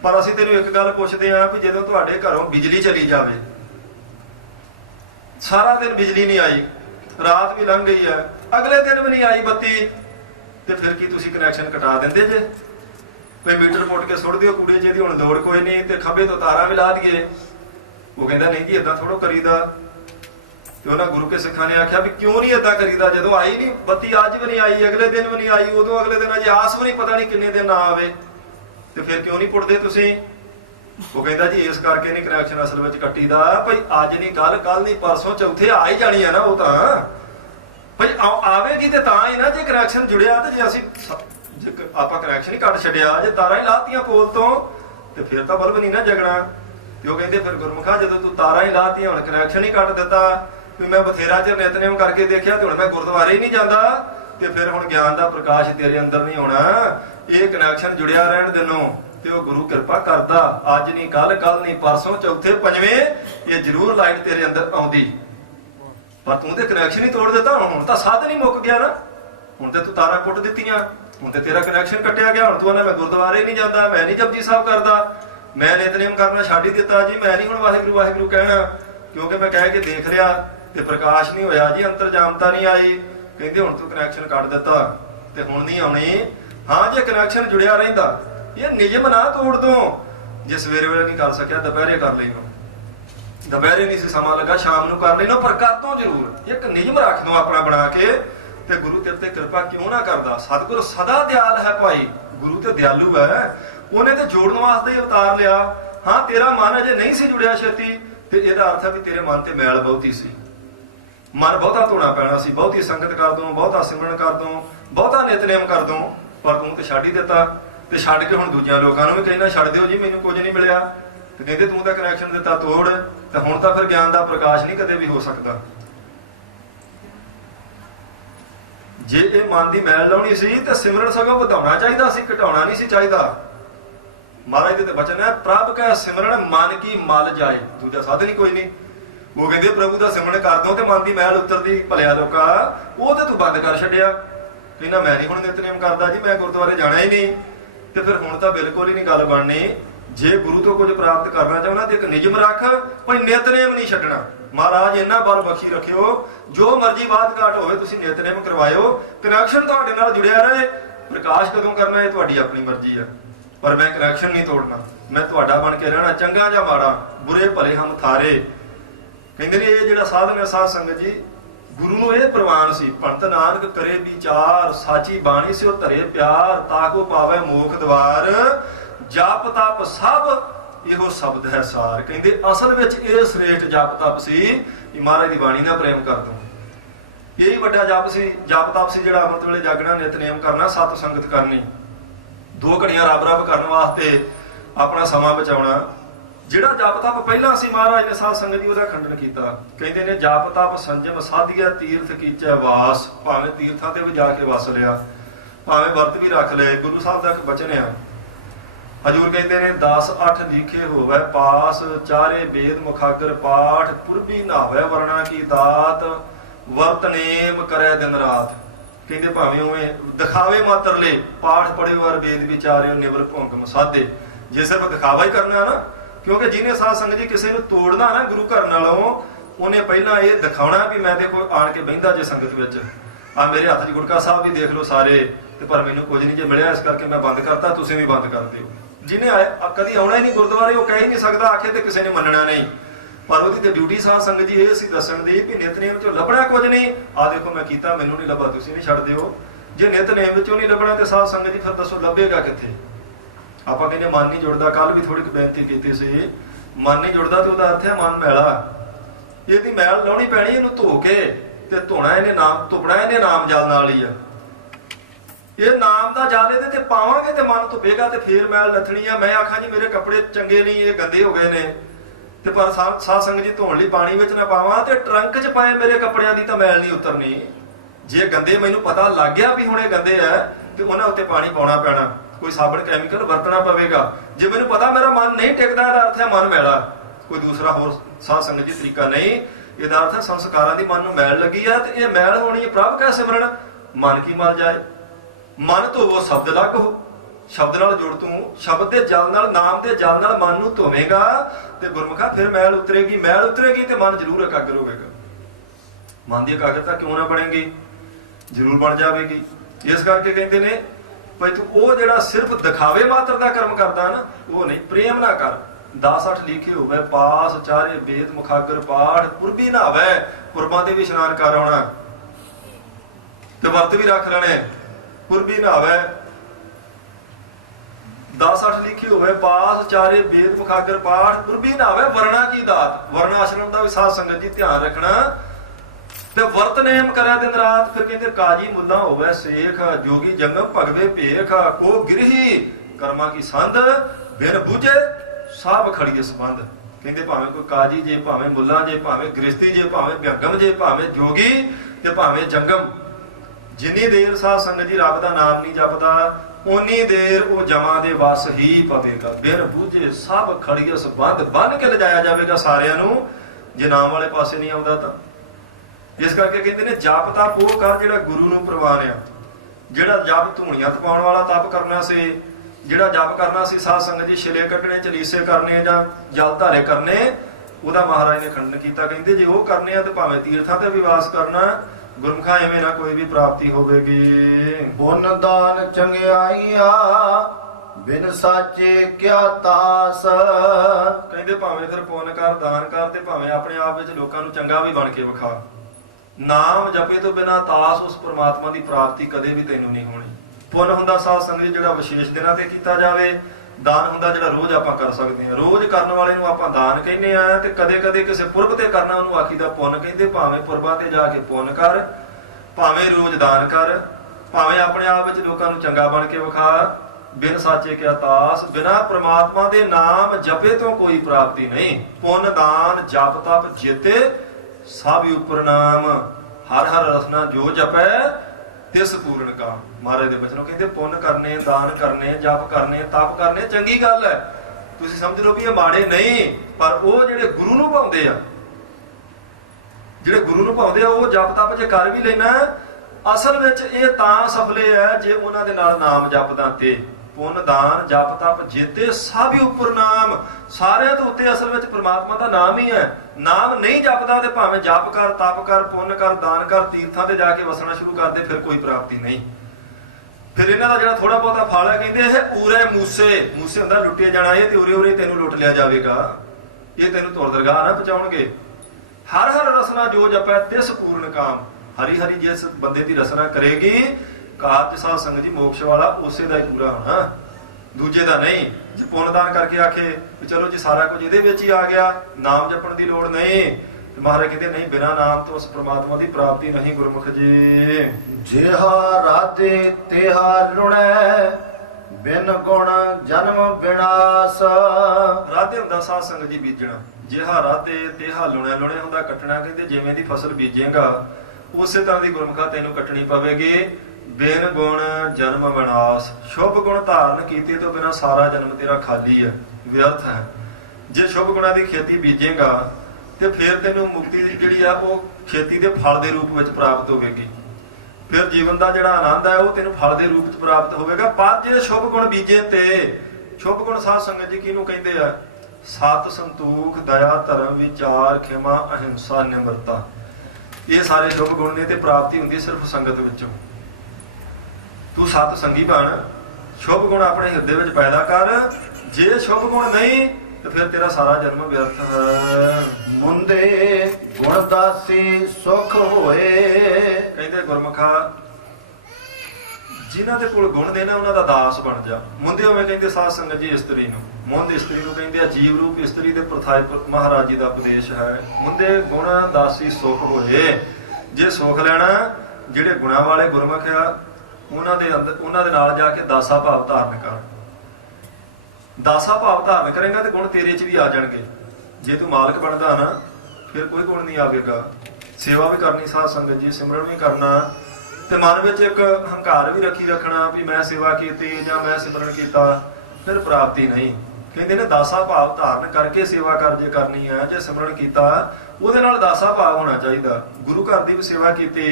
ਪਰ ਅਸੀਂ ਤੈਨੂੰ ਇੱਕ ਗੱਲ ਪੁੱਛਦੇ ਆਂ ਵੀ ਜਦੋਂ ਤੁਹਾਡੇ ਘਰੋਂ ਬਿਜਲੀ ਚਲੀ ਜਾਵੇ, ਸਾਰਾ ਦਿਨ ਬਿਜਲੀ ਨਹੀਂ ਆਈ, ਰਾਤ ਵੀ ਲੰਘ ਗਈ ਹੈ, ਅਗਲੇ ਦਿਨ ਵੀ ਨਹੀਂ ਆਈ ਬੱਤੀ, ਤੇ ਫਿਰ ਕੀ ਤੁਸੀਂ ਕਨੈਕਸ਼ਨ ਕਟਾ ਦਿੰਦੇ ਜੇ? ਕੋਈ ਮੀਟਰ ਪੁੱਟ ਕੇ ਸੁੱਟ ਦਿਓ ਕੂੜੇ ਜਿਹਦੀ ਹੁਣ ਲੋੜ ਕੋਈ ਨਹੀਂ, ਤੇ ਖੱਬੇ ਤੋਂ ਤਾਰਾਂ ਵੀ ਲਾ ਦਈਏ। ਉਹ ਕਹਿੰਦਾ ਨਹੀਂ ਜੀ ਏਦਾਂ ਥੋੜੋ ਕਰੀਦਾ। ਤੇ ਉਹਨਾਂ ਗੁਰੂ ਕੇ ਸਿੱਖਾਂ ਨੇ ਆਖਿਆ ਵੀ ਕਿਉਂ ਨਹੀਂ ਏਦਾਂ ਕਰੀਦਾ? ਜਦੋਂ ਆਈ ਨਹੀਂ ਬੱਤੀ, ਅੱਜ ਵੀ ਨਹੀਂ ਆਈ, ਅਗਲੇ ਦਿਨ ਵੀ ਨਹੀਂ ਆਈ, ਉਦੋਂ ਅਗਲੇ ਦਿਨ ਅਜੇ ਆਸ ਵੀ ਨਹੀਂ, ਪਤਾ ਨਹੀਂ ਕਿੰਨੇ ਦਿਨ ਨਾ ਆਵੇ, ਤੇ ਫਿਰ ਕਿਉਂ ਨਹੀਂ ਪੁੱਟਦੇ ਤੁਸੀਂ? ਉਹ ਕਹਿੰਦਾ ਜੀ ਇਸ ਕਰਕੇ ਨਹੀਂ ਕਨੈਕਸ਼ਨ ਅਸਲ ਵਿੱਚ ਕੱਟੀਦਾ, ਭਾਈ ਅੱਜ ਨਹੀਂ ਕੱਲ, ਕੱਲ ਨਹੀਂ ਪਰਸੋਂ, ਚੌਥੇ ਆ ਹੀ ਜਾਣੀ ਹੈ ਨਾ, ਉਹ ਤਾਂ ਭਾਈ ਆਵੇਗੀ ਤੇ ਤਾਂ ਹੀ ਨਾ, ਜੇ ਕਨੈਕਸ਼ਨ ਜੁੜਿਆ। ਤੇ ਜੇ ਅਸੀਂ ਆਪਾਂ ਕਨੈਕਸ਼ਨ ਹੀ ਕੱਟ ਛੱਡਿਆ, ਜੇ ਤਾਰਾਂ ਹੀ ਲਾਤੀਆਂ ਪੋਲ ਤੋਂ, ਤੇ ਫਿਰ ਤਾਂ ਬਲਬ ਨਹੀਂ ਨਾ ਜਗਣਾ। ਤੇ ਉਹ ਕਹਿੰਦੇ ਫਿਰ ਗੁਰਮੁਖਾ ਜਦੋਂ ਤੂੰ ਤਾਰਾਂ ਹੀ ਲਾਤੀਆਂ, ਹੁਣ ਕਨੈਕਸ਼ਨ ਹੀ ਕੱਟ ਦਿੱਤਾ, ਵੀ ਮੈਂ ਬਥੇਰਾ ਚਿਰ ਨਿਤਨੇਮ ਕਰਕੇ ਦੇਖਿਆ ਤੇ ਹੁਣ ਮੈਂ ਗੁਰਦੁਆਰੇ ਹੀ ਨਹੀਂ ਜਾਂਦਾ, ਤੇ ਫਿਰ ਹੁਣ ਗਿਆਨ ਦਾ ਪ੍ਰਕਾਸ਼ ਤੇਰੇ ਅੰਦਰ ਨਹੀਂ ਹੋਣਾ, ਇਹ ਕਨੈਕਸ਼ਨ ਜੁੜਿਆ ਰਹਿਣ ਦੇਨੋਂ। ਤੇ ਉਹ ਗੁਰੂ ਕਿਰਪਾ ਕਰਦਾ, ਅੱਜ ਨਹੀਂ ਕੱਲ, ਕੱਲ ਨਹੀਂ ਪਰਸੋਂ, ਚੌਥੇ ਪੰਜਵੇਂ ਇਹ ਜ਼ਰੂਰ ਲਾਈਟ ਤੇਰੇ ਅੰਦਰ ਆਉਂਦੀ। ਪਰ ਤੂੰ ਤੇ ਕਨੈਕਸ਼ਨ ਹੀ ਤੋੜ ਦਿੱਤਾ, ਹੁਣ ਤਾਂ ਸਾਧਨ ਹੀ ਮੁੱਕ ਗਿਆ ਨਾ, ਹੁਣ ਤੇ ਤੂੰ ਤਾਰਾਂ ਪੁੱਟ ਦਿੱਤੀਆਂ, ਹੁਣ ਤੇ ਤੇਰਾ ਕਨੈਕਸ਼ਨ ਕੱਟਿਆ ਗਿਆ। ਹੁਣ ਤੂੰ ਕਹਿੰਦਾ ਮੈਂ ਗੁਰਦੁਆਰੇ ਨਹੀਂ ਜਾਂਦਾ, ਮੈਂ ਨਹੀਂ ਜਪਜੀ ਸਾਹਿਬ ਕਰਦਾ, ਮੈਂ ਨਿਤਨੇਮ ਕਰਨਾ ਛੱਡ ਹੀ ਦਿੱਤਾ ਜੀ, ਮੈਂ ਨਹੀਂ ਹੁਣ ਵਾਹਿਗੁਰੂ ਵਾਹਿਗੁਰੂ ਕਹਿਣਾ, ਕਿਉਂਕਿ ਮੈਂ ਕਹਿ ਕੇ ਦੇਖ ਲਿਆ ਤੇ ਪ੍ਰਕਾਸ਼ ਨਹੀਂ ਹੋਇਆ ਜੀ, ਅੰਤਰਜਾਮਤਾ ਨਹੀਂ ਆਈ। ਕਹਿੰਦੇ ਹੁਣ ਤੂੰ ਕਨੈਕਸ਼ਨ ਕੱਟ ਦਿੱਤਾ ਤੇ ਹੁਣ ਨਹੀਂ ਆਉਣੀ। ਹਾਂ ਜੇ ਕਨੈਕਸ਼ਨ ਜੁੜਿਆ ਰਹਿੰਦਾ, ਇਹ ਨਿਯਮ ਨਾ ਤੋੜ ਦੋ। ਜੇ ਸਵੇਰੇ ਵੇਲੇ ਨਹੀਂ ਕਰ ਸਕਿਆ, ਦੁਪਹਿਰੇ ਕਰ ਲੈਣੋ, ਦੁਪਹਿਰੇ ਨਹੀਂ ਸੀ ਸਮਾਂ ਲੱਗਾ, ਸ਼ਾਮ ਨੂੰ ਕਰ ਲੈਣੋ, ਪਰ ਕਰ ਦੋ ਜ਼ਰੂਰ। ਇੱਕ ਨਿਯਮ ਰੱਖ ਦੋ ਆਪਣਾ ਬਣਾ ਕੇ, ਤੇ ਗੁਰੂ ਤੇਰੇ ਤੇ ਕਿਰਪਾ ਕਿਉਂ ਨਾ ਕਰਦਾ। ਸਤਿਗੁਰ ਸਦਾ ਦਿਆਲ ਹੈ ਭਾਈ, ਗੁਰੂ ਤੇ ਦਿਆਲੂ ਹੈ, ਉਹਨੇ ਤੇ ਜੋੜਨ ਵਾਸਤੇ ਹੀ ਅਵਤਾਰ ਲਿਆ। ਹਾਂ ਤੇਰਾ ਮਨ ਅਜੇ ਨਹੀਂ ਸੀ ਜੁੜਿਆ ਛੇਤੀ, ਤੇ ਇਹਦਾ ਅਰਥ ਹੈ ਵੀ ਤੇਰੇ ਮਨ ਤੇ ਮੈਲ ਬਹੁਤੀ ਸੀ, ਮਨ ਬਹੁਤਾ ਧੋਣਾ ਪੈਣਾ ਸੀ, ਬਹੁਤੀ ਸੰਗਤ ਕਰ ਦੋ, ਬਹੁਤਾ ਸਿਮਰਨ ਕਰ ਦੋ, ਬਹੁਤਾ ਨਿਤਨੇਮ ਕਰ ਦੋ, ਪਰ ਤੂੰ ਤੇ ਛੱਡ ਹੀ ਦਿੱਤਾ। ਤੇ ਛੱਡ ਕੇ ਹੁਣ ਦੂਜਿਆਂ ਲੋਕਾਂ ਨੂੰ ਵੀ ਕਹਿਣਾ ਛੱਡ ਦਿਓ ਜੀ, ਮੈਨੂੰ ਕੁਝ ਨਹੀਂ ਮਿਲਿਆ, ਤੇ ਕਹਿੰਦੇ ਤੂੰ ਤਾਂ ਕਨੈਕਸ਼ਨ ਦਿੱਤਾ ਤੋੜ, ਤੇ ਹੁਣ ਤਾਂ ਫਿਰ ਗਿਆਨ ਦਾ ਪ੍ਰਕਾਸ਼ ਨਹੀਂ ਕਦੇ ਵੀ ਹੋ ਸਕਦਾ। ਜੇ ਇਹ ਮਨ ਦੀ ਮੈਲ ਲਾਉਣੀ ਸੀ ਤੇ ਸਿਮਰਨ ਸਗੋਂ ਵਧਾਉਣਾ ਚਾਹੀਦਾ ਸੀ, ਘਟਾਉਣਾ ਨਹੀਂ ਸੀ ਚਾਹੀਦਾ। ਮਹਾਰਾਜ ਦੇ ਤੇ ਬਚਨ ਹੈ, ਪ੍ਰਭ ਕੈ ਸਿਮਰਨ ਮਨ ਕੀ ਮਲ ਜਾਏ, ਦੂਜਾ ਸਾਧਨ ਹੀ ਕੋਈ ਨਹੀਂ। ਉਹ ਕਹਿੰਦੇ ਪ੍ਰਭੂ ਦਾ ਸਿਮਰਨ ਕਰ ਦੋ ਤੇ ਮਨ ਦੀ ਮੈਲ ਉਤਰਦੀ, ਭਲਿਆ ਲੋਕਾ ਉਹ ਤੇ ਤੂੰ ਬੰਦ ਕਰ ਛੱਡਿਆ। ਕਹਿੰਦਾ ਮੈਂ ਨਹੀਂ ਹੁਣ ਨਿਤਨੇਮ ਕਰਦਾ ਜੀ, ਮੈਂ ਗੁਰਦੁਆਰੇ ਜਾਣਾ ਹੀ ਨਹੀਂ। ਤੇ ਫਿਰ ਹੁਣ ਤਾਂ ਬਿਲਕੁਲ ਹੀ ਨਹੀਂ ਗੱਲ ਬਣਨੀ। ਜੇ ਗੁਰੂ ਤੋਂ ਕੁਝ ਪ੍ਰਾਪਤ ਕਰਨਾ ਚਾਹੁੰਦਾ ਤੇ ਇੱਕ ਨਿਯਮ ਰੱਖ, ਕੋਈ ਨਿਤਨੇਮ ਨਹੀਂ ਛੱਡਣਾ। ਮਹਾਰਾਜ ਇੰਨਾ ਬਲ ਬਖਸ਼ੀ ਰੱਖਿਓ, ਜੋ ਮਰਜ਼ੀ ਬਾਤ ਘਾਟ ਹੋਵੇ ਤੁਸੀਂ ਨਿਤਨੇਮ ਕਰਵਾਇਓ, ਕਨੈਕਸ਼ਨ ਤੁਹਾਡੇ ਨਾਲ ਜੁੜਿਆ ਰਹੇ। ਪ੍ਰਕਾਸ਼ ਕਦੋਂ ਕਰਨਾ ਇਹ ਤੁਹਾਡੀ ਆਪਣੀ ਮਰਜ਼ੀ ਹੈ, ਪਰ ਮੈਂ ਕਨੈਕਸ਼ਨ ਨਹੀਂ ਤੋੜਨਾ, ਮੈਂ ਤੁਹਾਡਾ ਬਣ ਕੇ ਰਹਿਣਾ, ਚੰਗਾ ਜਾਂ ਮਾੜਾ, ਬੁਰੇ ਭਲੇ ਹਮ ਥਾਰੇ। ਕਹਿੰਦੇ ਨੇ ਇਹ ਜਿਹੜਾ ਸਾਧਨ ਹੈ ਸਾਧ ਸੰਗਤ ਜੀ, ਗੁਰੂ ਨੂੰ ਇਹ ਪ੍ਰਵਾਨ ਸੀ, ਭਗਤ ਨਾਨਕ ਕਰੇ ਵਿਚਾਰ, ਸਾਚੀ ਬਾਣੀ ਸਿਓ ਧਰੇ ਪਿਆਰ, ਤਾਕੋ ਪਾਵੇ ਮੋਖ ਦਵਾਰ, ਜਪ ਤਪ ਸਭ ਇਹੋ ਸ਼ਬਦ ਹੈ ਸਾਰ। ਕਹਿੰਦੇ ਅਸਲ ਵਿੱਚ ਇਹ ਸ੍ਰੇਸ਼ਟ ਜਪ ਤਪ ਸੀ ਕਿ ਮਹਾਰਾਜ ਦੀ ਬਾਣੀ ਨਾਲ ਪ੍ਰੇਮ ਕਰ ਦੋ। ਇਹ ਹੀ ਵੱਡਾ ਜਪ ਸੀ, ਜਪ ਤਪ ਸੀ ਜਿਹੜਾ ਅੰਮ੍ਰਿਤ ਵੇਲੇ ਜਾਗਣਾ, ਨਿਤਨੇਮ ਕਰਨਾ, ਸਤ ਸੰਗਤ ਕਰਨੀ, 2 ਘੜੀਆਂ ਰੱਬ ਰੱਬ ਕਰਨ ਵਾਸਤੇ ਆਪਣਾ ਸਮਾਂ ਬਚਾਉਣਾ। ਜਿਹੜਾ ਜਪ ਤਪ ਪਹਿਲਾਂ ਸੀ ਮਹਾਰਾਜ ਨੇ ਸਾਧ ਸੰਗਤ ਜੀ ਉਹਦਾ ਖੰਡਨ ਕੀਤਾ। ਕਹਿੰਦੇ ਨੇ ਜਪ ਤਪ ਸੰਜਮ ਸਾਧਿਆ, ਤੀਰਥ ਕੀਚੈ ਵਾਸ। ਭਾਵੇਂ ਤੀਰਥਾਂ ਤੇ ਵੀ ਜਾ ਕੇ ਵਸ ਲਿਆ, ਭਾਵੇਂ ਵਰਤ ਵੀ ਰੱਖ ਲਏ। ਗੁਰੂ ਸਾਹਿਬ ਦਾ ਇੱਕ ਬਚਨ ਆ, ਹਜੂਰ ਕਹਿੰਦੇ ਨੇ 10-8 ਲੀਖੇ ਹੋਵੇ ਪਾਸ, ਚਾਰੇ ਵੇਦ ਮੁਖਾਗਰ ਪਾਠ, ਪੁਰਬੀ ਨਾਵੇ ਵਰਣਾ ਕੀ ਦਾਤ, ਵਰਤ ਨੇਮ ਕਰੇ ਦਿਨ ਰਾਤ। ਕਹਿੰਦੇ ਭਾਵੇਂ ਉਵੇਂ ਦਿਖਾਵੇ ਮਾਤਰ ਲਈ ਪਾਠ ਪੜਿਓ ਔਰ ਵੇਦ ਵਿਚਾਰਿਓ ਨਿਵਲ ਭੌਂਕਮ ਸਾਧੇ। ਜੇ ਸਿਰਫ ਦਿਖਾਵਾ ਹੀ ਕਰਨਾ ਨਾ, ਕਿਉਂਕਿ ਜਿਹਨੇ ਸਾਧ ਸੰਗਤ ਜੀ ਕਿਸੇ ਨੂੰ ਤੋੜਨਾ ਨਾ ਗੁਰੂ ਘਰ ਨਾਲੋਂ, ਉਹਨੇ ਪਹਿਲਾਂ ਇਹ ਦਿਖਾਉਣਾ ਵੀ ਮੈਂ ਦੇਖੋ ਆਣ ਕੇ ਬਹਿੰਦਾ ਜੇ ਸੰਗਤ ਵਿੱਚ, ਆ ਮੇਰੇ ਹੱਥ 'ਚ ਗੁਟਕਾ ਸਾਹਿਬ ਵੀ ਦੇਖ ਲਓ ਸਾਰੇ, ਤੇ ਪਰ ਮੈਨੂੰ ਕੁਝ ਨਹੀਂ ਜੇ ਮਿਲਿਆ, ਇਸ ਕਰਕੇ ਮੈਂ ਬੰਦ ਕਰਤਾ, ਤੁਸੀਂ ਵੀ ਬੰਦ ਕਰ ਦਿਓ। ਜਿਹਨੇ ਕਦੀ ਆਉਣਾ ਹੀ ਨਹੀਂ ਗੁਰਦੁਆਰੇ, ਉਹ ਕਹਿ ਹੀ ਨਹੀਂ ਸਕਦਾ, ਆਖੇ ਤੇ ਕਿਸੇ ਨੇ ਮੰਨਣਾ ਨਹੀਂ। ਪਰ ਉਹਦੀ ਤੇ ਡਿਊਟੀ ਸਾਧ ਸੰਗਤ ਜੀ ਇਹ ਸੀ ਦੱਸਣ ਦੀ ਵੀ ਨਿਤਨੇਮ ਚੋਂ ਲੱਭਣਾ ਕੁਝ ਨਹੀਂ। ਆ ਦੇਖੋ ਮੈਂ ਕੀਤਾ, ਮੈਨੂੰ ਨਹੀਂ ਲੱਭਾ, ਤੁਸੀਂ ਨਹੀਂ ਛੱਡ ਦਿਓ। ਜੇ ਨਿਤਨੇਮ ਵਿੱਚੋਂ ਨਹੀਂ ਲੱਭਣਾ ਤੇ ਸਾਧ ਸੰਗਤ ਜੀ ਫਿਰ ਦੱਸੋ ਲੱਭੇਗਾ ਕਿੱਥੇ? ਆਪਾਂ ਕਹਿੰਦੇ ਮਨ ਨਹੀਂ ਜੁੜਦਾ। ਕੱਲ ਵੀ ਥੋੜੀ ਬੇਨਤੀ ਕੀਤੀ ਸੀ, ਮਨ ਨਹੀਂ ਜੁੜਦਾ ਤੇ ਉਹਦਾ ਅਰਥ ਹੈ ਮਨ ਮੈਲਾ। ਇਹਦੀ ਮੈਲ ਲਾਉਣੀ ਪੈਣੀ, ਇਹਨੂੰ ਧੋ ਕੇ ਤੇ ਧੋਣਾ ਇਹਨੇ ਨਾਮ, ਧੁਪਣਾ ਇਹਨੇ ਨਾਮ ਜਲ ਨਾਲ ਹੀ ਆ। ਇਹ ਨਾਮ ਦਾ ਜਲ ਇਹਦੇ ਤੇ ਪਾਵਾਂਗੇ ਤੇ ਮਨ ਧੁਪੇਗਾ ਤੇ ਫੇਰ ਮੈਲ ਲੱਥਣੀ ਆ। ਮੈਂ ਆਖਾਂ ਜੀ ਮੇਰੇ ਕੱਪੜੇ ਚੰਗੇ ਨਹੀਂ, ਇਹ ਗੰਦੇ ਹੋ ਗਏ ਨੇ, ਤੇ ਪਰ ਸਾਧ ਸੰਗਤ ਜੀ ਧੋਣ ਲਈ ਪਾਣੀ ਵਿੱਚ ਨਾ ਪਾਵਾਂ ਤੇ ਟਰੰਕ 'ਚ ਪਾਏ ਮੇਰੇ ਕੱਪੜਿਆਂ ਦੀ ਤਾਂ ਮੈਲ ਨਹੀਂ ਉਤਰਨੀ। ਜੇ ਗੰਦੇ ਮੈਨੂੰ ਪਤਾ ਲੱਗ ਗਿਆ ਵੀ ਹੁਣ ਇਹ ਗੰਦੇ ਆ ਤੇ ਉਹਨਾਂ ਉੱਤੇ ਪਾਣੀ ਪਾਉਣਾ ਪੈਣਾ, ਕੋਈ ਸਾਬਣ ਕੈਮੀਕਲ ਵਰਤਣਾ ਪਵੇਗਾ। ਜੇ ਮੈਨੂੰ ਪਤਾ ਮੇਰਾ ਮਨ ਨਹੀਂ ਟਿਕਦਾ, ਇਹਦਾ ਅਰਥ ਹੈ ਮਨ ਮੈਲਾ, ਕੋਈ ਦੂਸਰਾ ਹੋਰ ਸਾਧ ਸੰਗਤ ਜੀ ਤਰੀਕਾ ਨਹੀਂ। ਇਹਦਾ ਅਰਥ ਹੈ ਸੰਸਕਾਰਾਂ ਦੀ ਮਨ ਨੂੰ ਮੈਲ ਲੱਗੀ ਆ ਤੇ ਇਹ ਮੈਲ ਹੋਣੀ ਹੈ ਪ੍ਰਭ ਕਾ ਸਿਮਰਨ। ਮਨ ਕੀ ਮਲ ਜਾਏ, ਮਨ ਧੋਵੋ ਸ਼ਬਦ ਲਾਗੋ, ਸ਼ਬਦ ਨਾਲ ਜੁੜ ਤੂੰ, ਸ਼ਬਦ ਦੇ ਜਲ ਨਾਲ, ਨਾਮ ਦੇ ਜਲ ਨਾਲ ਮਨ ਨੂੰ ਧੋਵੇਂਗਾ ਤੇ ਗੁਰਮੁਖਾ ਫਿਰ ਮੈਲ ਉਤਰੇਗੀ। ਮੈਲ ਉਤਰੇਗੀ ਤੇ ਮਨ ਜ਼ਰੂਰ ਇਕਾਗਰ ਹੋਵੇਗਾ। ਮਨ ਦੀ ਇਕਾਗਰਤਾ ਕਿਉਂ ਨਾ ਬਣੇਗੀ? ਜ਼ਰੂਰ ਬਣ ਜਾਵੇਗੀ। ਇਸ ਕਰਕੇ ਕਹਿੰਦੇ ਨੇ ਭਾਈ ਤੂੰ ਉਹ ਜਿਹੜਾ ਸਿਰਫ ਦਿਖਾਵੇ ਮਾਤਰ ਦਾ ਕਰਮ ਕਰਦਾ ਨਾ, ਉਹ ਨਹੀਂ, ਪ੍ਰੇਮ ਨਾ ਕਰ। 10-8 ਲਿਖੇ ਹੋਵੇ ਪਾਸ ਚਾਰੇ ਵੇਦ ਮੁਖਾਗਰ ਪਾਠ, ਪੁਰਬੀ ਨਾ ਹੋਵੇ, ਪੁਰਬਾਂ ਤੇ ਵੀ ਇਸ਼ਨਾਨ ਕਰ ਆਉਣਾ ਤੇ ਵਰਤ ਵੀ ਰੱਖ ਲੈਣੇ, ਪੁਰਬੀ ਨਾ ਹੋਵੇ। 10-8 ਲਿਖੇ ਹੋਵੇ ਪਾਸ ਚਾਰੇ ਵੇਦ ਮੁਖਾਗਰ ਪਾਠ, ਪੁਰਬੀ ਨਾ ਹੋਵੇ, ਵਰਣਾ ਕੀ ਦਾਤ। ਵਰਣ ਆਸ਼ਰਮ ਦਾ ਵੀ ਸਾਧ ਸੰਗਤ ਜੀ ਧਿਆਨ ਰੱਖਣਾ ਤੇ ਵਰਤ ਨੇਮ ਕਰਿਆ ਦਿਨ ਰਾਤ। ਫਿਰ ਕਹਿੰਦੇ ਕਾਜੀ ਮੁੱਲਾ ਹੋਵੇ ਸੇਖ, ਜੋਗੀ ਜੰਗਮ ਭਗਵੇ ਭੇਖ, ਕੋ ਗਿਰਹੀ ਕਰਮਾਂ ਕੀ ਸੰਧ, ਬਿਨ ਬੂਝੇ ਸਭ ਖੜੀਏ ਸੰਬੰਧ। ਕਹਿੰਦੇ ਭਾਵੇਂ ਕੋਈ ਕਾਜੀ ਜੇ, ਭਾਵੇਂ ਮੁੱਲਾ ਜੇ, ਭਾਵੇਂ ਗ੍ਰਸਤੀ ਜੇ, ਭਾਵੇਂ ਜੰਗਮ ਜੇ, ਭਾਵੇਂ ਜੋਗੀ ਤੇ ਭਾਵੇਂ ਜੰਗਮ, ਜਿੰਨੀ ਦੇਰ ਸਾਧ ਸੰਗਤ ਜੀ ਰੱਬ ਦਾ ਨਾਮ ਨਹੀਂ ਜਪਦਾ, ਉਨੀ ਦੇਰ ਉਹ ਜਮਾਂ ਦੇ ਵਸ ਹੀ ਪਵੇਗਾ। ਬਿਨ ਬੂਝੇ ਸਭ ਖੜੀਏ ਸੰਬੰਧ, ਬੰਨ ਕੇ ਲਿਜਾਇਆ ਜਾਵੇਗਾ ਸਾਰਿਆਂ ਨੂੰ, ਜੇ ਨਾਮ ਵਾਲੇ ਪਾਸੇ ਨਹੀਂ ਆਉਂਦਾ ਤਾਂ। ਇਸ ਕਰਕੇ ਕਹਿੰਦੇ ਨੇ ਜਪ ਤਪ ਉਹ ਕਰ ਜਿਹੜਾ ਗੁਰੂ ਨੂੰ ਪ੍ਰਵਾਨ ਆ। ਜਿਹੜਾ ਜਪ ਧੂਣੀਆਂ ਤਪਾਉਣ ਵਾਲਾ ਤਪ ਕਰਨਾ ਸੀ, ਜਿਹੜਾ ਜਪ ਕਰਨਾ ਸੀ ਸਾਧ ਸੰਗਤ ਜੀ ਛਿਲੇ ਕੱਢਣੇ, ਚਲੀਸੇ ਕਰਨੇ ਜਾਂ ਜਲ ਧਾਰੇ ਕਰਨੇ, ਉਹਦਾ ਮਹਾਰਾਜ ਨੇ ਖੰਡਨ ਕੀਤਾ। ਕਹਿੰਦੇ ਜੇ ਉਹ ਕਰਨੇ ਆ ਤੇ ਭਾਵੇਂ ਤੀਰਥਾਂ ਤੇ ਵੀ ਵਾਸ ਕਰਨਾ, ਗੁਰਮੁਖਾ ਐਵੇਂ ਨਾ ਕੋਈ ਵੀ ਪ੍ਰਾਪਤੀ ਹੋਵੇਗੀ। ਪੁੰਨ ਦਾਨ ਚੰਗਿਆਈਆਂ ਬਿਨ ਸਾਚੇ ਕਿਆ ਤਾਸ। ਕਹਿੰਦੇ ਭਾਵੇਂ ਫਿਰ ਪੁੰਨ ਕਰ, ਦਾਨ ਕਰ ਤੇ ਭਾਵੇਂ ਆਪਣੇ ਆਪ ਵਿੱਚ ਲੋਕਾਂ ਨੂੰ ਚੰਗਾ ਵੀ ਬਣ ਕੇ ਵਿਖਾ। ਨਾਮ ਜਪੇ ਤੋਂ ਬਿਨਾਂ ਤਾਸ ਉਸ ਪ੍ਰਮਾਤਮਾ ਦੀ ਪ੍ਰਾਪਤੀ ਕਦੇ ਵੀ ਤੈਨੂੰ ਨਹੀਂ ਹੋਣੀ। ਪੁੰਨ ਹੁੰਦਾ ਸਾਧ ਸੰਗਤ ਜੀ ਜਿਹੜਾ ਵਿਸ਼ੇਸ਼ ਦਿਨਾਂ ਤੇ ਕੀਤਾ ਜਾਵੇ, ਦਾਨ ਹੁੰਦਾ ਜਿਹੜਾ ਰੋਜ਼ ਆਪਾਂ ਕਰ ਸਕਦੇ ਹਾਂ। ਰੋਜ਼ ਕਰਨ ਵਾਲੇ ਨੂੰ ਆਪਾਂ ਦਾਨ ਕਹਿੰਦੇ ਆ, ਤੇ ਕਦੇ ਕਦੇ ਕਿਸੇ ਪੁਰਬ ਤੇ ਕਰਨਾ ਉਹਨੂੰ ਆਖੀਦਾ ਪੁੰਨ ਕਹਿੰਦੇ। ਭਾਵੇਂ ਪੁਰਬਾਂ ਤੇ ਜਾ ਕੇ ਪੁੰਨ ਕਰ, ਭਾਵੇਂ ਰੋਜ਼ ਦਾਨ ਕਰ, ਭਾਵੇਂ ਆਪਣੇ ਆਪ ਵਿੱਚ ਲੋਕਾਂ ਨੂੰ ਚੰਗਾ ਬਣ ਕੇ ਵਿਖਾ। ਬਿਨ ਸਾਚੇ ਕਿਆ ਤਾਸ, ਬਿਨਾਂ ਪ੍ਰਮਾਤਮਾ ਦੇ ਨਾਮ ਜਪੇ ਤੋਂ ਕੋਈ ਪ੍ਰਾਪਤੀ ਨਹੀਂ। ਪੁੰਨ ਦਾਨ ਜਪ ਤਪ ਜੇਤੇ ਸਭ ਉਪਰ ਨਾਮ, ਹਰ ਹਰ ਰਸਨਾ ਜੋ ਜਪੈ ਤਿਸ ਪੂਰਨ ਕਾਮ। ਮਹਾਰਾਜ ਦੇ ਬਚਨੋਂ ਕਹਿੰਦੇ ਪੁੰਨ ਕਰਨੇ, ਦਾਨ ਕਰਨੇ, ਜਪ ਕਰਨੇ, ਤਪ ਕਰਨੇ ਚੰਗੀ ਗੱਲ ਹੈ। ਤੁਸੀਂ ਸਮਝ ਲਓ ਵੀ ਇਹ ਮਾੜੇ ਨਹੀਂ, ਪਰ ਉਹ ਜਿਹੜੇ ਗੁਰੂ ਨੂੰ ਭਾਉਂਦੇ ਆ, ਜਿਹੜੇ ਗੁਰੂ ਨੂੰ ਭਾਉਂਦੇ ਆ, ਉਹ ਜਪ ਤਪ ਜੇ ਕਰ ਵੀ ਲੈਣਾ, ਅਸਲ ਵਿੱਚ ਇਹ ਤਾਂ ਸਫਲੇ ਹੈ ਜੇ ਉਹਨਾਂ ਦੇ ਨਾਲ ਨਾਮ ਜਪਦਾ ਤੇ। ਪੁੰਨ ਦਾਨ ਜਪ ਤਪ ਜੇਤੇ ਸਭ ਉੱਪਰ ਨਾਮ, ਸਾਰਿਆਂ ਤੋਂ ਉੱਤੇ ਅਸਲ ਵਿੱਚ ਪ੍ਰਮਾਤਮਾ ਦਾ ਨਾਮ ਹੀ ਹੈ। ਨਾਮ ਨਹੀਂ ਜਪਦਾ ਤੇ ਭਾਵੇਂ ਜਪ ਕਰ, ਤਪ ਕਰ, ਪੁੰਨ ਕਰ, ਦਾਨ ਕਰ, ਤੀਰਥਾਂ ਤੇ ਜਾ ਕੇ ਵਸਣਾ ਸ਼ੁਰੂ ਕਰਦੇ, ਫਿਰ ਕੋਈ ਪ੍ਰਾਪਤੀ ਨਹੀਂ। ਫਿਰ ਇਹਨਾਂ ਦਾ ਜਿਹੜਾ ਥੋੜਾ ਬਹੁਤਾ ਫਲ ਹੈ, ਕਹਿੰਦੇ ਇਹ ਉਰੇ ਮੂਸੇ, ਮੂਸੇ ਹੁੰਦਾ ਲੁੱਟਿਆ ਜਾਣਾ, ਇਹ ਤੇ ਉਰੇ ਉਰੇ ਤੈਨੂੰ ਲੁੱਟ ਲਿਆ ਜਾਵੇਗਾ। ਇਹ ਤੈਨੂੰ ਧੁਰ ਦਰਗਾਹ ਨਾ ਪਹੁੰਚਾਉਣਗੇ। ਹਰ ਹਰ ਰਸਨਾ ਜੋ ਜਪੈ ਤਿਸ ਪੂਰਨ ਕਾਮ। ਹਰੀ ਹਰੀ ਜਿਸ ਬੰਦੇ ਦੀ ਰਸਨਾ ਕਰੇਗੀ, ਕਾਰਜ ਸਾਧ ਸੰਗਤ ਜੀ ਮੋਕਸ਼ ਵਾਲਾ ਉਸੇ ਦਾ ਹੀ ਪੂਰਾ ਹੋਣਾ, ਦੂਜੇ ਦਾ ਨਹੀਂ। ਜੇ ਪੁੰਨ ਦਾਨ ਕਰਕੇ ਆਖੇ ਵੀ ਚਲੋ ਜੀ ਸਾਰਾ ਕੁਝ ਇਹਦੇ ਵਿੱਚ ਹੀ ਆ ਗਿਆ, ਨਾਮ ਜਪਣ ਦੀ ਲੋੜ ਨਹੀਂ, ਤੇ ਮਹਾਰਾਜ ਕਹਿੰਦੇ ਨਹੀਂ, ਬਿਨਾਂ ਨਾਮ ਤੋਂ ਉਸ ਪ੍ਰਮਾਤਮਾ ਦੀ ਪ੍ਰਾਪਤੀ ਨਹੀਂ ਗੁਰਮੁਖ ਜੀ। ਜਿਹਾ ਰਾਧੇ ਤਿਹਾ ਲੁਣੈ, ਬਿਨ ਗੁਣ ਜਨਮ ਵਿਨਾਸ਼। ਰਾਧੇ ਹੁੰਦਾ ਸਾਧ ਸੰਗਤ ਜੀ ਬੀਜਣਾ, ਜਿਹਾ ਰਾਧੇ ਤਿਹਾ ਲੁਣੈ, ਲੁਣੈ ਹੁੰਦਾ ਕੱਟਣਾ। ਕਹਿੰਦੇ ਜਿਵੇਂ ਦੀ ਫਸਲ ਬੀਜੇਗਾ ਉਸੇ ਤਰ੍ਹਾਂ ਦੀ ਗੁਰਮੁਖਾ ਤੈਨੂੰ ਕੱਟਣੀ ਪਵੇਗੀ। ਬਿਨ ਗੁਣ ਜਨਮ ਵਿਨਾਸ਼, ਸ਼ੁਭ ਗੁਣ ਧਾਰਨ ਕੀਤੇ ਤੋਂ ਬਿਨਾਂ ਸਾਰਾ ਜਨਮ ਤੇਰਾ ਖਾਲੀ ਹੈ, ਵਿਅਰਥ ਹੈ। ਜੇ ਸ਼ੁਭ ਗੁਣਾਂ ਦੀ ਖੇਤੀ ਬੀਜੇਗਾ ਤੇ ਫਿਰ ਤੈਨੂੰ ਮੁਕਤੀ ਦੀ ਜਿਹੜੀ ਆ ਉਹ ਖੇਤੀ ਦੇ ਫਲ ਦੇ ਰੂਪ ਵਿੱਚ ਪ੍ਰਾਪਤ ਹੋਵੇਗੀ। ਫਿਰ ਜੀਵਨ ਦਾ ਜਿਹੜਾ ਆਨੰਦ ਹੈ ਉਹ ਤੈਨੂੰ ਫਲ ਦੇ ਰੂਪ ਵਿੱਚ ਪ੍ਰਾਪਤ ਹੋਵੇਗਾ। ਪਰ ਜੇ ਸ਼ੁਭ ਗੁਣ ਬੀਜੇ ਤੇ, ਸ਼ੁਭ ਗੁਣ ਸਾਧ ਸੰਗਤ ਜੀ ਕਿਹਨੂੰ ਕਹਿੰਦੇ ਆ? ਸਤ, ਸੰਤੋਖ, ਦਇਆ, ਧਰਮ, ਵਿਚਾਰ, ਖਿਮਾ, ਅਹਿੰਸਾ, ਨਿਮਰਤਾ। ਇਹ ਸਾਰੇ ਸ਼ੁਭ ਗੁਣ ਨੇ ਤੇ ਪ੍ਰਾਪਤੀ ਹੁੰਦੀ ਸਿਰਫ ਸੰਗਤ ਵਿੱਚੋਂ। ਤੂੰ ਸਤ ਸੰਗੀ ਬਣ, ਸ਼ੁਭ ਗੁਣ ਆਪਣੇ ਹਿਰਦੇ ਵਿੱਚ ਪੈਦਾ ਕਰ। ਜੇ ਸ਼ੁਭ ਗੁਣ ਨਹੀਂ ਤੇ ਫਿਰ ਤੇਰਾ ਸਾਰਾ ਜਨਮ ਵਿਅਰਥ ਹੈ। ਮੁੰਦੇ ਗੁਣਦਾਸੀ ਸੁਖ ਹੋਏ। ਕਹਿੰਦੇ ਗੁਰਮੁਖਾ ਜਿਨ੍ਹਾਂ ਦੇ ਕੋਲ ਗੁਣ ਨੇ ਨਾ ਉਹਨਾਂ ਦਾ ਦਾਸ ਬਣ ਜਾ। ਮੁੰਡੇ ਹੋਵੇ ਕਹਿੰਦੇ ਸਾਧ ਸੰਗਤ ਜੀ ਇਸਤਰੀ ਨੂੰ, ਮੁੰਡ ਇਸਤਰੀ ਨੂੰ ਕਹਿੰਦੇ ਆ ਜੀਵ ਰੂਪ ਇਸਤਰੀ ਦੇ ਪ੍ਰਥਾਏ ਮਹਾਰਾਜ ਜੀ ਦਾ ਉਪਦੇਸ਼ ਹੈ। ਮੁੰਡੇ ਗੁਣ ਦਾਸੀ ਸੁਖ ਹੋਏ। ਜੇ ਸੁਖ ਲੈਣਾ, ਜਿਹੜੇ ਗੁਣਾਂ ਵਾਲੇ ਗੁਰਮੁਖ ਆ ਉਹਨਾਂ ਦੇ ਅੰਦਰ, ਉਹਨਾਂ ਦੇ ਨਾਲ ਜਾ ਕੇ ਦਾਸਾ ਭਾਵ ਧਾਰਨ ਕਰ। ਦਾਸਾ ਭਾਵ ਧਾਰਨ ਕਰੇਗਾ ਤੇ ਗੁਣ ਤੇਰੇ 'ਚ ਵੀ ਆ ਜਾਣਗੇ। ਜੇ ਤੂੰ ਮਾਲਕ ਬਣਦਾ ਨਾ ਫਿਰ ਕੋਈ ਗੁਣ ਨਹੀਂ ਆਵੇਗਾ। ਸੇਵਾ ਵੀ ਕਰਨੀ ਸਾਧ ਸੰਗਤ ਜੀ, ਸਿਮਰਨ ਵੀ ਕਰਨਾ, ਤੇ ਮਨ ਵਿੱਚ ਇੱਕ ਹੰਕਾਰ ਵੀ ਰੱਖਣਾ ਵੀ ਮੈਂ ਸੇਵਾ ਕੀਤੀ ਜਾਂ ਮੈਂ ਸਿਮਰਨ ਕੀਤਾ, ਫਿਰ ਪ੍ਰਾਪਤੀ ਨਹੀਂ। ਕਹਿੰਦੇ ਨੇ ਦਾਸਾ ਭਾਵ ਧਾਰਨ ਕਰਕੇ ਸੇਵਾ ਕਰ ਜੇ ਕਰਨੀ ਹੈ। ਜੇ ਸਿਮਰਨ ਕੀਤਾ ਉਹਦੇ ਨਾਲ ਦਾਸਾ ਭਾਵ ਹੋਣਾ ਚਾਹੀਦਾ। ਗੁਰੂ ਘਰ ਦੀ ਵੀ ਸੇਵਾ ਕੀਤੀ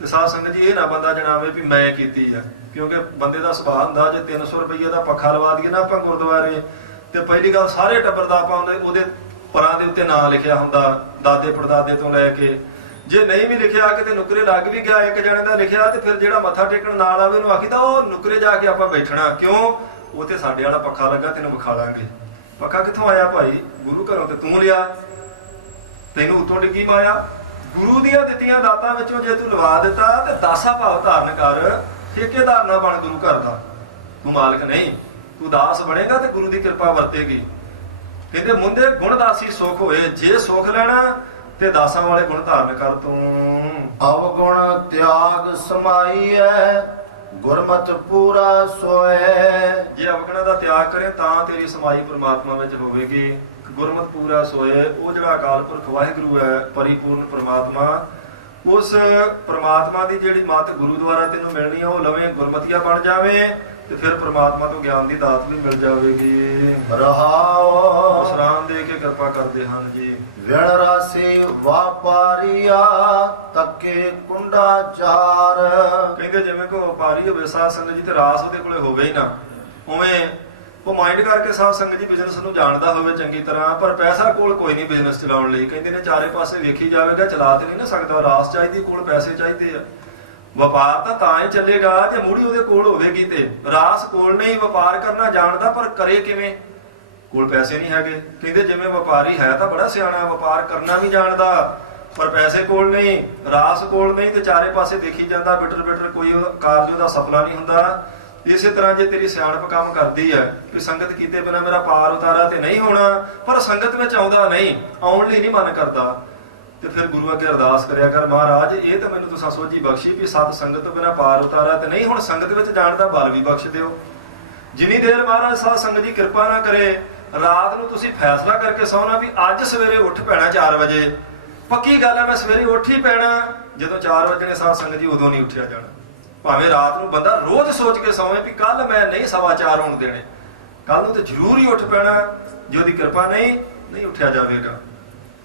ਤੇ ਸਾਧ ਸੰਗਤ ਜੀ ਇਹ ਨਾ ਬੰਦਾ ਜਣਾਵੇ ਵੀ ਮੈਂ ਕੀਤੀ ਆ, ਕਿਉਂਕਿ ਬੰਦੇ ਦਾ ਸੁਭਾਅ ਹੁੰਦਾ ਜੇ 300 ਰੁਪਈਏ ਦਾ ਪੱਖਾ ਲਵਾ ਦਈਏ ਨਾ ਆਪਾਂ ਗੁਰਦੁਆਰੇ, ਤੇ ਪਹਿਲੀ ਗੱਲ ਸਾਰੇ ਟੱਬਰ ਦਾ ਆਪਾਂ ਉਹਦੇ ਪਰਾਂ ਦੇ ਉੱਤੇ ਨਾਂ ਲਿਖਿਆ ਹੁੰਦਾ, ਦਾਦੇ ਪੜਦਾਦੇ ਤੋਂ ਲੈ ਕੇ। ਜੇ ਨਹੀਂ ਵੀ ਲਿਖਿਆ ਕਿਤੇ ਨੁਕਰੇ ਲੱਗ ਵੀ ਗਿਆ ਇੱਕ ਜਣੇ ਦਾ ਲਿਖਿਆ, ਤੇ ਫਿਰ ਜਿਹੜਾ ਮੱਥਾ ਟੇਕਣ ਨਾਲ ਆਵੇ ਉਹਨੂੰ ਆਖੀਦਾ ਉਹ ਨੁਕਰੇ ਜਾ ਕੇ ਆਪਾਂ ਬੈਠਣਾ। ਕਿਉਂ? ਉਹ ਤੇ ਸਾਡੇ ਵਾਲਾ ਪੱਖਾ ਲੱਗਾ, ਤੈਨੂੰ ਵਿਖਾ ਲਾਂਗੇ। ਪੱਖਾ ਕਿੱਥੋਂ ਆਇਆ ਭਾਈ? ਗੁਰੂ ਘਰੋਂ ਤੇ ਤੂੰ ਲਿਆ, ਤੈਨੂੰ ਉਤੋਂ ਡਿੱਗੀ ਮਾਇਆ। ਗੁਰੂ ਦੀਆਂ ਦਿੱਤੀਆਂ ਦਾਤਾਂ ਵਿੱਚੋਂ ਜੇ ਤੂੰ ਲਵਾ ਦਿੱਤਾ ਤੇ ਦਾਸਾ ਭਾਵ ਧਾਰਨ ਕਰ। ਠੇਕੇਦਾਰ ਨਾ ਬਣ ਗੁਰੂ ਘਰ ਦਾ, ਤੂੰ ਮਾਲਕ ਨਹੀਂ, ਤੂੰ ਦਾਸ ਬਣੇਗਾ ਤੇ ਗੁਰੂ ਦੀ ਕਿਰਪਾ ਵਰਤੇਗੀ। ਕਹਿੰਦੇ ਮੁੰਡੇ ਗੁਣਦਾਸੀ ਸੁਖ ਹੋਏ। ਜੇ ਸੁਖ ਲੈਣਾ ਤੇ ਦਾਸਾਂ ਵਾਲੇ ਗੁਣ ਧਾਰਨ ਕਰ ਤੂੰ। ਅਵਗੁਣ ਤਿਆਗ ਸਮਾਈਐ, ਗੁਰਮਤਿ ਪੂਰਾ ਸੋਏ। ਜੇ ਅਵਗੁਣਾਂ ਦਾ ਤਿਆਗ ਕਰੇ ਤਾਂ ਤੇਰੀ ਸਮਾਈ ਪ੍ਰਮਾਤਮਾ ਵਿੱਚ ਹੋਵੇਗੀ। ਗੁਰਮਤਿ ਪੂਰਾ ਸੋਏ, ਉਹ ਜਿਹੜਾ ਅਕਾਲ ਪੁਰਖ ਵਾਹਿਗੁਰੂ ਹੈ, ਪਰਿਪੂਰਨ ਪ੍ਰਮਾਤਮਾ, ਉਸ ਪ੍ਰਮਾਤਮਾ ਦੀ ਜਿਹੜੀ ਮੱਤ ਗੁਰੂ ਦੁਆਰਾ ਤੈਨੂੰ ਮਿਲਣੀ ਹੈ ਉਹ ਲਵੇਂ, ਗੁਰਮਤੀਆ ਬਣ ਜਾਵੇ ਤੇ ਫਿਰ ਪ੍ਰਮਾਤਮਾ ਤੋਂ ਗਿਆਨ ਦੀ ਦਾਤ ਵੀ ਮਿਲ ਜਾਵੇਗੀ। ਰਹਾਉ ਵਿਸ਼ਰਾਮ ਦੇ ਕੇ ਕਿਰਪਾ ਕਰਦੇ ਹਨ ਜੀ। ਵਿਣ ਰਾਸੀ ਵਾਪਾਰੀਆ, ਤੱਕੇ ਕੁੰਡਾ ਚਾਰ। ਕਹਿੰਦੇ ਜਿਵੇਂ ਕੋ ਵਪਾਰੀ ਹੋਵੇ ਸਾਧ ਸੰਗਤ ਜੀ ਤੇ ਰਾਸ ਉਹਦੇ ਕੋਲੇ ਹੋਵੇ ਹੀ ਨਾ, ਉਵੇਂ ਉਹ ਮਾਈਂਡ ਕਰਕੇ ਸਾਧ ਸੰਗਤ ਜੀ ਬਿਜ਼ਨਸ ਨੂੰ ਜਾਣਦਾ ਹੋਵੇ ਚੰਗੀ ਤਰ੍ਹਾਂ, ਪਰ ਪੈਸਾ ਕੋਲ ਕੋਈ ਨਹੀਂ ਬਿਜ਼ਨਸ ਚਲਾਉਣ ਲਈ। ਕਹਿੰਦੇ ਨੇ ਚਾਰੇ ਪਾਸੇ ਵੇਖੀ ਜਾਵੇਗਾ, ਚਲਾ ਤੇ ਨਹੀਂ ਨਾ ਸਕਦਾ। ਰਾਸ ਚਾਹੀਦੀ, ਕੋਲ ਪੈਸੇ ਚਾਹੀਦੇ ਆ। ਵਪਾਰ ਤਾਂ ਹੀ ਚੱਲੇਗਾ ਜੇ ਮੂੜੀ ਉਹਦੇ ਕੋਲ ਹੋਵੇਗੀ। ਤੇ ਰਾਸ ਕੋਲ ਨਹੀਂ, ਵਪਾਰ ਕਰਨਾ ਜਾਣਦਾ ਪਰ ਕਰੇ ਕਿਵੇਂ? ਕੋਲ ਪੈਸੇ ਨਹੀਂ ਹੈਗੇ। ਕਹਿੰਦੇ ਜਿਵੇਂ ਵਪਾਰੀ ਹੈ ਤਾਂ ਬੜਾ ਸਿਆਣਾ, ਵਪਾਰ ਕਰਨਾ ਵੀ ਜਾਣਦਾ ਪਰ ਪੈਸੇ ਕੋਲ ਨਹੀਂ, ਰਾਸ ਕੋਲ ਨਹੀਂ, ਤੇ ਚਾਰੇ ਪਾਸੇ ਦੇਖੀ ਜਾਂਦਾ ਬਿਟਰ ਬਿਟਰ, ਕੋਈ ਕਾਰਜ ਉਹਦਾ ਸਫਲਾ ਨਹੀਂ ਹੁੰਦਾ। ਇਸੇ ਤਰ੍ਹਾਂ ਜੇ ਤੇਰੀ ਸਿਆਣਪ ਕੰਮ ਕਰਦੀ ਹੈ ਕਿ ਸੰਗਤ ਕੀਤੇ ਬਿਨਾਂ ਮੇਰਾ ਪਾਰ ਉਤਾਰਾ ਤੇ ਨਹੀਂ ਹੋਣਾ, ਪਰ ਸੰਗਤ ਵਿੱਚ ਆਉਂਦਾ ਨਹੀਂ, ਆਉਣ ਲਈ ਨਹੀਂ ਮਨ ਕਰਦਾ, ਤੇ ਫਿਰ ਗੁਰੂ ਅੱਗੇ ਅਰਦਾਸ ਕਰਿਆ ਕਰ, ਮਹਾਰਾਜ ਇਹ ਤਾਂ ਮੈਨੂੰ ਤੁਸੀਂ ਸੋਝੀ ਬਖਸ਼ੀ ਵੀ ਸਤ ਸੰਗਤ ਤੋਂ ਬਿਨਾਂ ਪਾਰ ਉਤਾਰਾ ਤੇ ਨਹੀਂ, ਹੁਣ ਸੰਗਤ ਵਿੱਚ ਜਾਣ ਦਾ ਬਲ ਵੀ ਬਖਸ਼ ਦਿਓ। ਜਿੰਨੀ ਦੇਰ ਮਹਾਰਾਜ ਸਾਧ ਸੰਗਤ ਜੀ ਕਿਰਪਾ ਨਾ ਕਰੇ, ਰਾਤ ਨੂੰ ਤੁਸੀਂ ਫੈਸਲਾ ਕਰਕੇ ਸੌਣਾ ਵੀ ਅੱਜ ਸਵੇਰੇ ਉੱਠ ਪੈਣਾ 4 ਵਜੇ। ਪੱਕੀ ਗੱਲ ਹੈ ਮੈਂ ਸਵੇਰੇ ਉੱਠ ਹੀ ਪੈਣਾ। ਜਦੋਂ 4 ਵਜੇ ਸਾਧ ਸੰਗਤ ਜੀ ਉਦੋਂ ਨਹੀਂ ਉੱਠਿਆ ਜਾਣਾ। ਭਾਵੇਂ ਰਾਤ ਨੂੰ ਬੰਦਾ ਰੋਜ਼ ਸੋਚ ਕੇ ਸੌਵੇ ਵੀ ਕੱਲ ਮੈਂ ਨਹੀਂ 4:15 ਹੋਣ ਦੇਣੇ, ਕੱਲ ਨੂੰ ਤੇ ਜ਼ਰੂਰ ਹੀ ਉੱਠ ਪੈਣਾ। ਜੇ ਉਹਦੀ ਕਿਰਪਾ ਨਹੀਂ ਉੱਠਿਆ ਜਾਵੇਗਾ,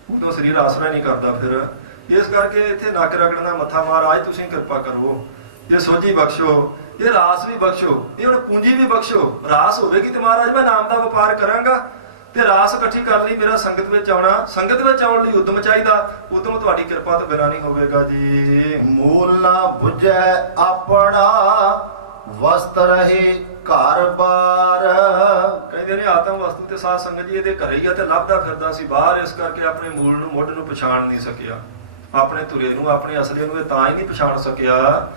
ਉਦੋਂ ਸਰੀਰ ਆਸਰਾ ਨਹੀਂ ਕਰਦਾ। ਫਿਰ ਇਸ ਕਰਕੇ ਇੱਥੇ ਨੱਕ ਰਗੜਨਾ, ਮੱਥਾ ਮਹਾਰਾਜ ਤੁਸੀਂ ਕਿਰਪਾ ਕਰੋ, ਇਹ ਸੋਝੀ ਬਖਸ਼ੋ, ਇਹ ਰਾਸ ਵੀ ਬਖਸ਼ੋ, ਇਹ ਹੁਣ ਪੂੰਜੀ ਵੀ ਬਖਸ਼ੋ। ਰਾਸ ਹੋਵੇਗੀ ਤੇ ਮਹਾਰਾਜ ਮੈਂ ਨਾਮ ਦਾ ਵਪਾਰ ਕਰਾਂਗਾ, ਤੇ ਰਾਸ ਇਕੱਠੀ ਕਰ ਲਈ ਮੇਰਾ ਸੰਗਤ ਵਿੱਚ ਆਉਣਾ। ਸੰਗਤ ਵਿੱਚ ਆਉਣ ਲਈ ਉਦਮ ਚਾਹੀਦਾ, ਉਦਮ ਤੁਹਾਡੀ ਕਿਰਪਾ ਤੋਂ ਬਿਨਾਂ ਨਹੀਂ ਹੋਵੇਗਾ ਜੀ। ਮੂਲ ਨਾ ਬੁਝੈ ਆਪਣਾ, ਵਸਤ ਰਹੇ ਘਰ ਬਾਰ। ਕਹਿੰਦੇ ਨੇ ਆਤਮ ਵਸਤੂ ਤੇ ਸਾਧ ਸੰਗਤ ਜੀ ਇਹਦੇ ਘਰੇ ਹੀ ਆ ਤੇ ਲੱਭਦਾ ਫਿਰਦਾ ਸੀ ਬਾਹਰ, ਇਸ ਕਰਕੇ ਆਪਣੇ ਮੂਲ ਨੂੰ, ਮੁੱਢ ਨੂੰ ਪਛਾਣ ਨਹੀਂ ਸਕਿਆ। ਆਪਣੇ ਧੁਰੇ ਨੂੰ, ਆਪਣੇ ਅਸਲੇ ਨੂੰ ਇਹ ਤਾਂ ਹੀ ਨਹੀਂ ਪਛਾਣ ਸਕਿਆ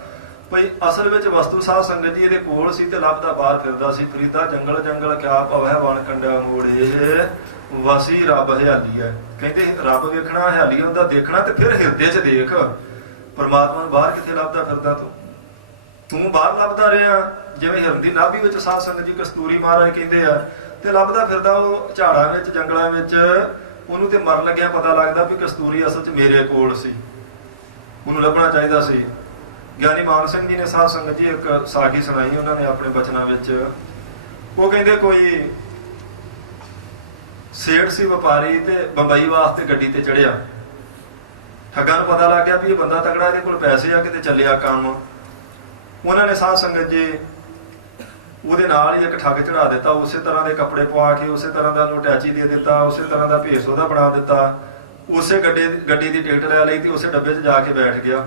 ਭਈ ਅਸਲ ਵਿੱਚ ਵਸਤੂ ਸਾਧ ਸੰਗਤ ਜੀ ਇਹਦੇ ਕੋਲ ਸੀ ਤੇ ਲੱਭਦਾ ਬਾਹਰ ਫਿਰਦਾ ਸੀ। ਫਰੀਦਾ ਜੰਗਲ ਜੰਗਲ ਕਿਆ ਭਵੈ ਵਣ ਕੰਡਾ ਮੋੜੇ, ਵਸੀ ਰੱਬ ਹਰਿਆਲੀ ਹੈ। ਕਹਿੰਦੇ ਰੱਬ ਵੇਖਣਾ ਹਰਿਆਲੀ ਹੁੰਦਾ, ਦੇਖਣਾ ਤੇ ਫਿਰ ਹਿਰਦੇ 'ਚ ਦੇਖ। ਪਰਮਾਤਮਾ ਨੂੰ ਬਾਹਰ ਕਿੱਥੇ ਲੱਭਦਾ ਫਿਰਦਾ ਤੂੰ ਬਾਹਰ ਲੱਭਦਾ ਰਿਹਾ। ਜਿਵੇਂ ਹਿਰਨ ਦੀ ਨਾਭੀ ਵਿੱਚ ਸਾਧ ਸੰਗਤ ਜੀ ਕਸਤੂਰੀ ਮਹਾਰਾਜ ਕਹਿੰਦੇ ਆ, ਤੇ ਲੱਭਦਾ ਫਿਰਦਾ ਉਹ ਝਾੜਾਂ ਵਿੱਚ, ਜੰਗਲਾਂ ਵਿੱਚ। ਉਹਨੂੰ ਤੇ ਮਰਨ ਲੱਗਿਆ ਪਤਾ ਲੱਗਦਾ ਵੀ ਕਸਤੂਰੀ ਅਸਲ 'ਚ ਮੇਰੇ ਕੋਲ ਸੀ, ਉਹਨੂੰ ਲੱਭਣਾ ਚਾਹੀਦਾ ਸੀ। ਗਿਆਨੀ ਮਾਨ ਸਿੰਘ ਜੀ ਨੇ ਸਾਧ ਸੰਗਤ ਜੀ ਇੱਕ ਸਾਖੀ ਸੁਣਾਈ ਉਹਨਾਂ ਨੇ ਆਪਣੇ ਬਚਨਾਂ ਵਿੱਚ। ਉਹ ਕਹਿੰਦੇ ਕੋਈ ਸੇਠ ਸੀ ਵਪਾਰੀ ਤੇ ਬੰਬਈ ਵਾਸਤੇ ਗੱਡੀ ਤੇ ਚੜਿਆ। ਠੱਗਾਂ ਨੂੰ ਪਤਾ ਲੱਗ ਗਿਆ ਵੀ ਇਹ ਬੰਦਾ ਤਕੜਾ, ਇਹਦੇ ਕੋਲ ਪੈਸੇ ਆ, ਕਿਤੇ ਚੱਲਿਆ ਕੰਮ। ਉਹਨਾਂ ਨੇ ਸਾਧ ਸੰਗਤ ਜੀ ਉਹਦੇ ਨਾਲ ਹੀ ਇੱਕ ਠੱਗ ਚੜਾ ਦਿੱਤਾ। ਉਸੇ ਤਰ੍ਹਾਂ ਦੇ ਕੱਪੜੇ ਪਵਾ ਕੇ, ਉਸੇ ਤਰ੍ਹਾਂ ਦਾ ਉਹਨੂੰ ਅਟੈਚੀ ਦੇ ਦਿੱਤਾ, ਉਸੇ ਤਰ੍ਹਾਂ ਦਾ ਭੇਸ ਉਹਦਾ ਬਣਾ ਦਿੱਤਾ, ਉਸੇ ਗੱਡੀ ਦੀ ਟਿਕਟ ਲੈ ਲਈ ਤੇ ਉਸੇ ਡੱਬੇ 'ਚ ਜਾ ਕੇ ਬੈਠ ਗਿਆ।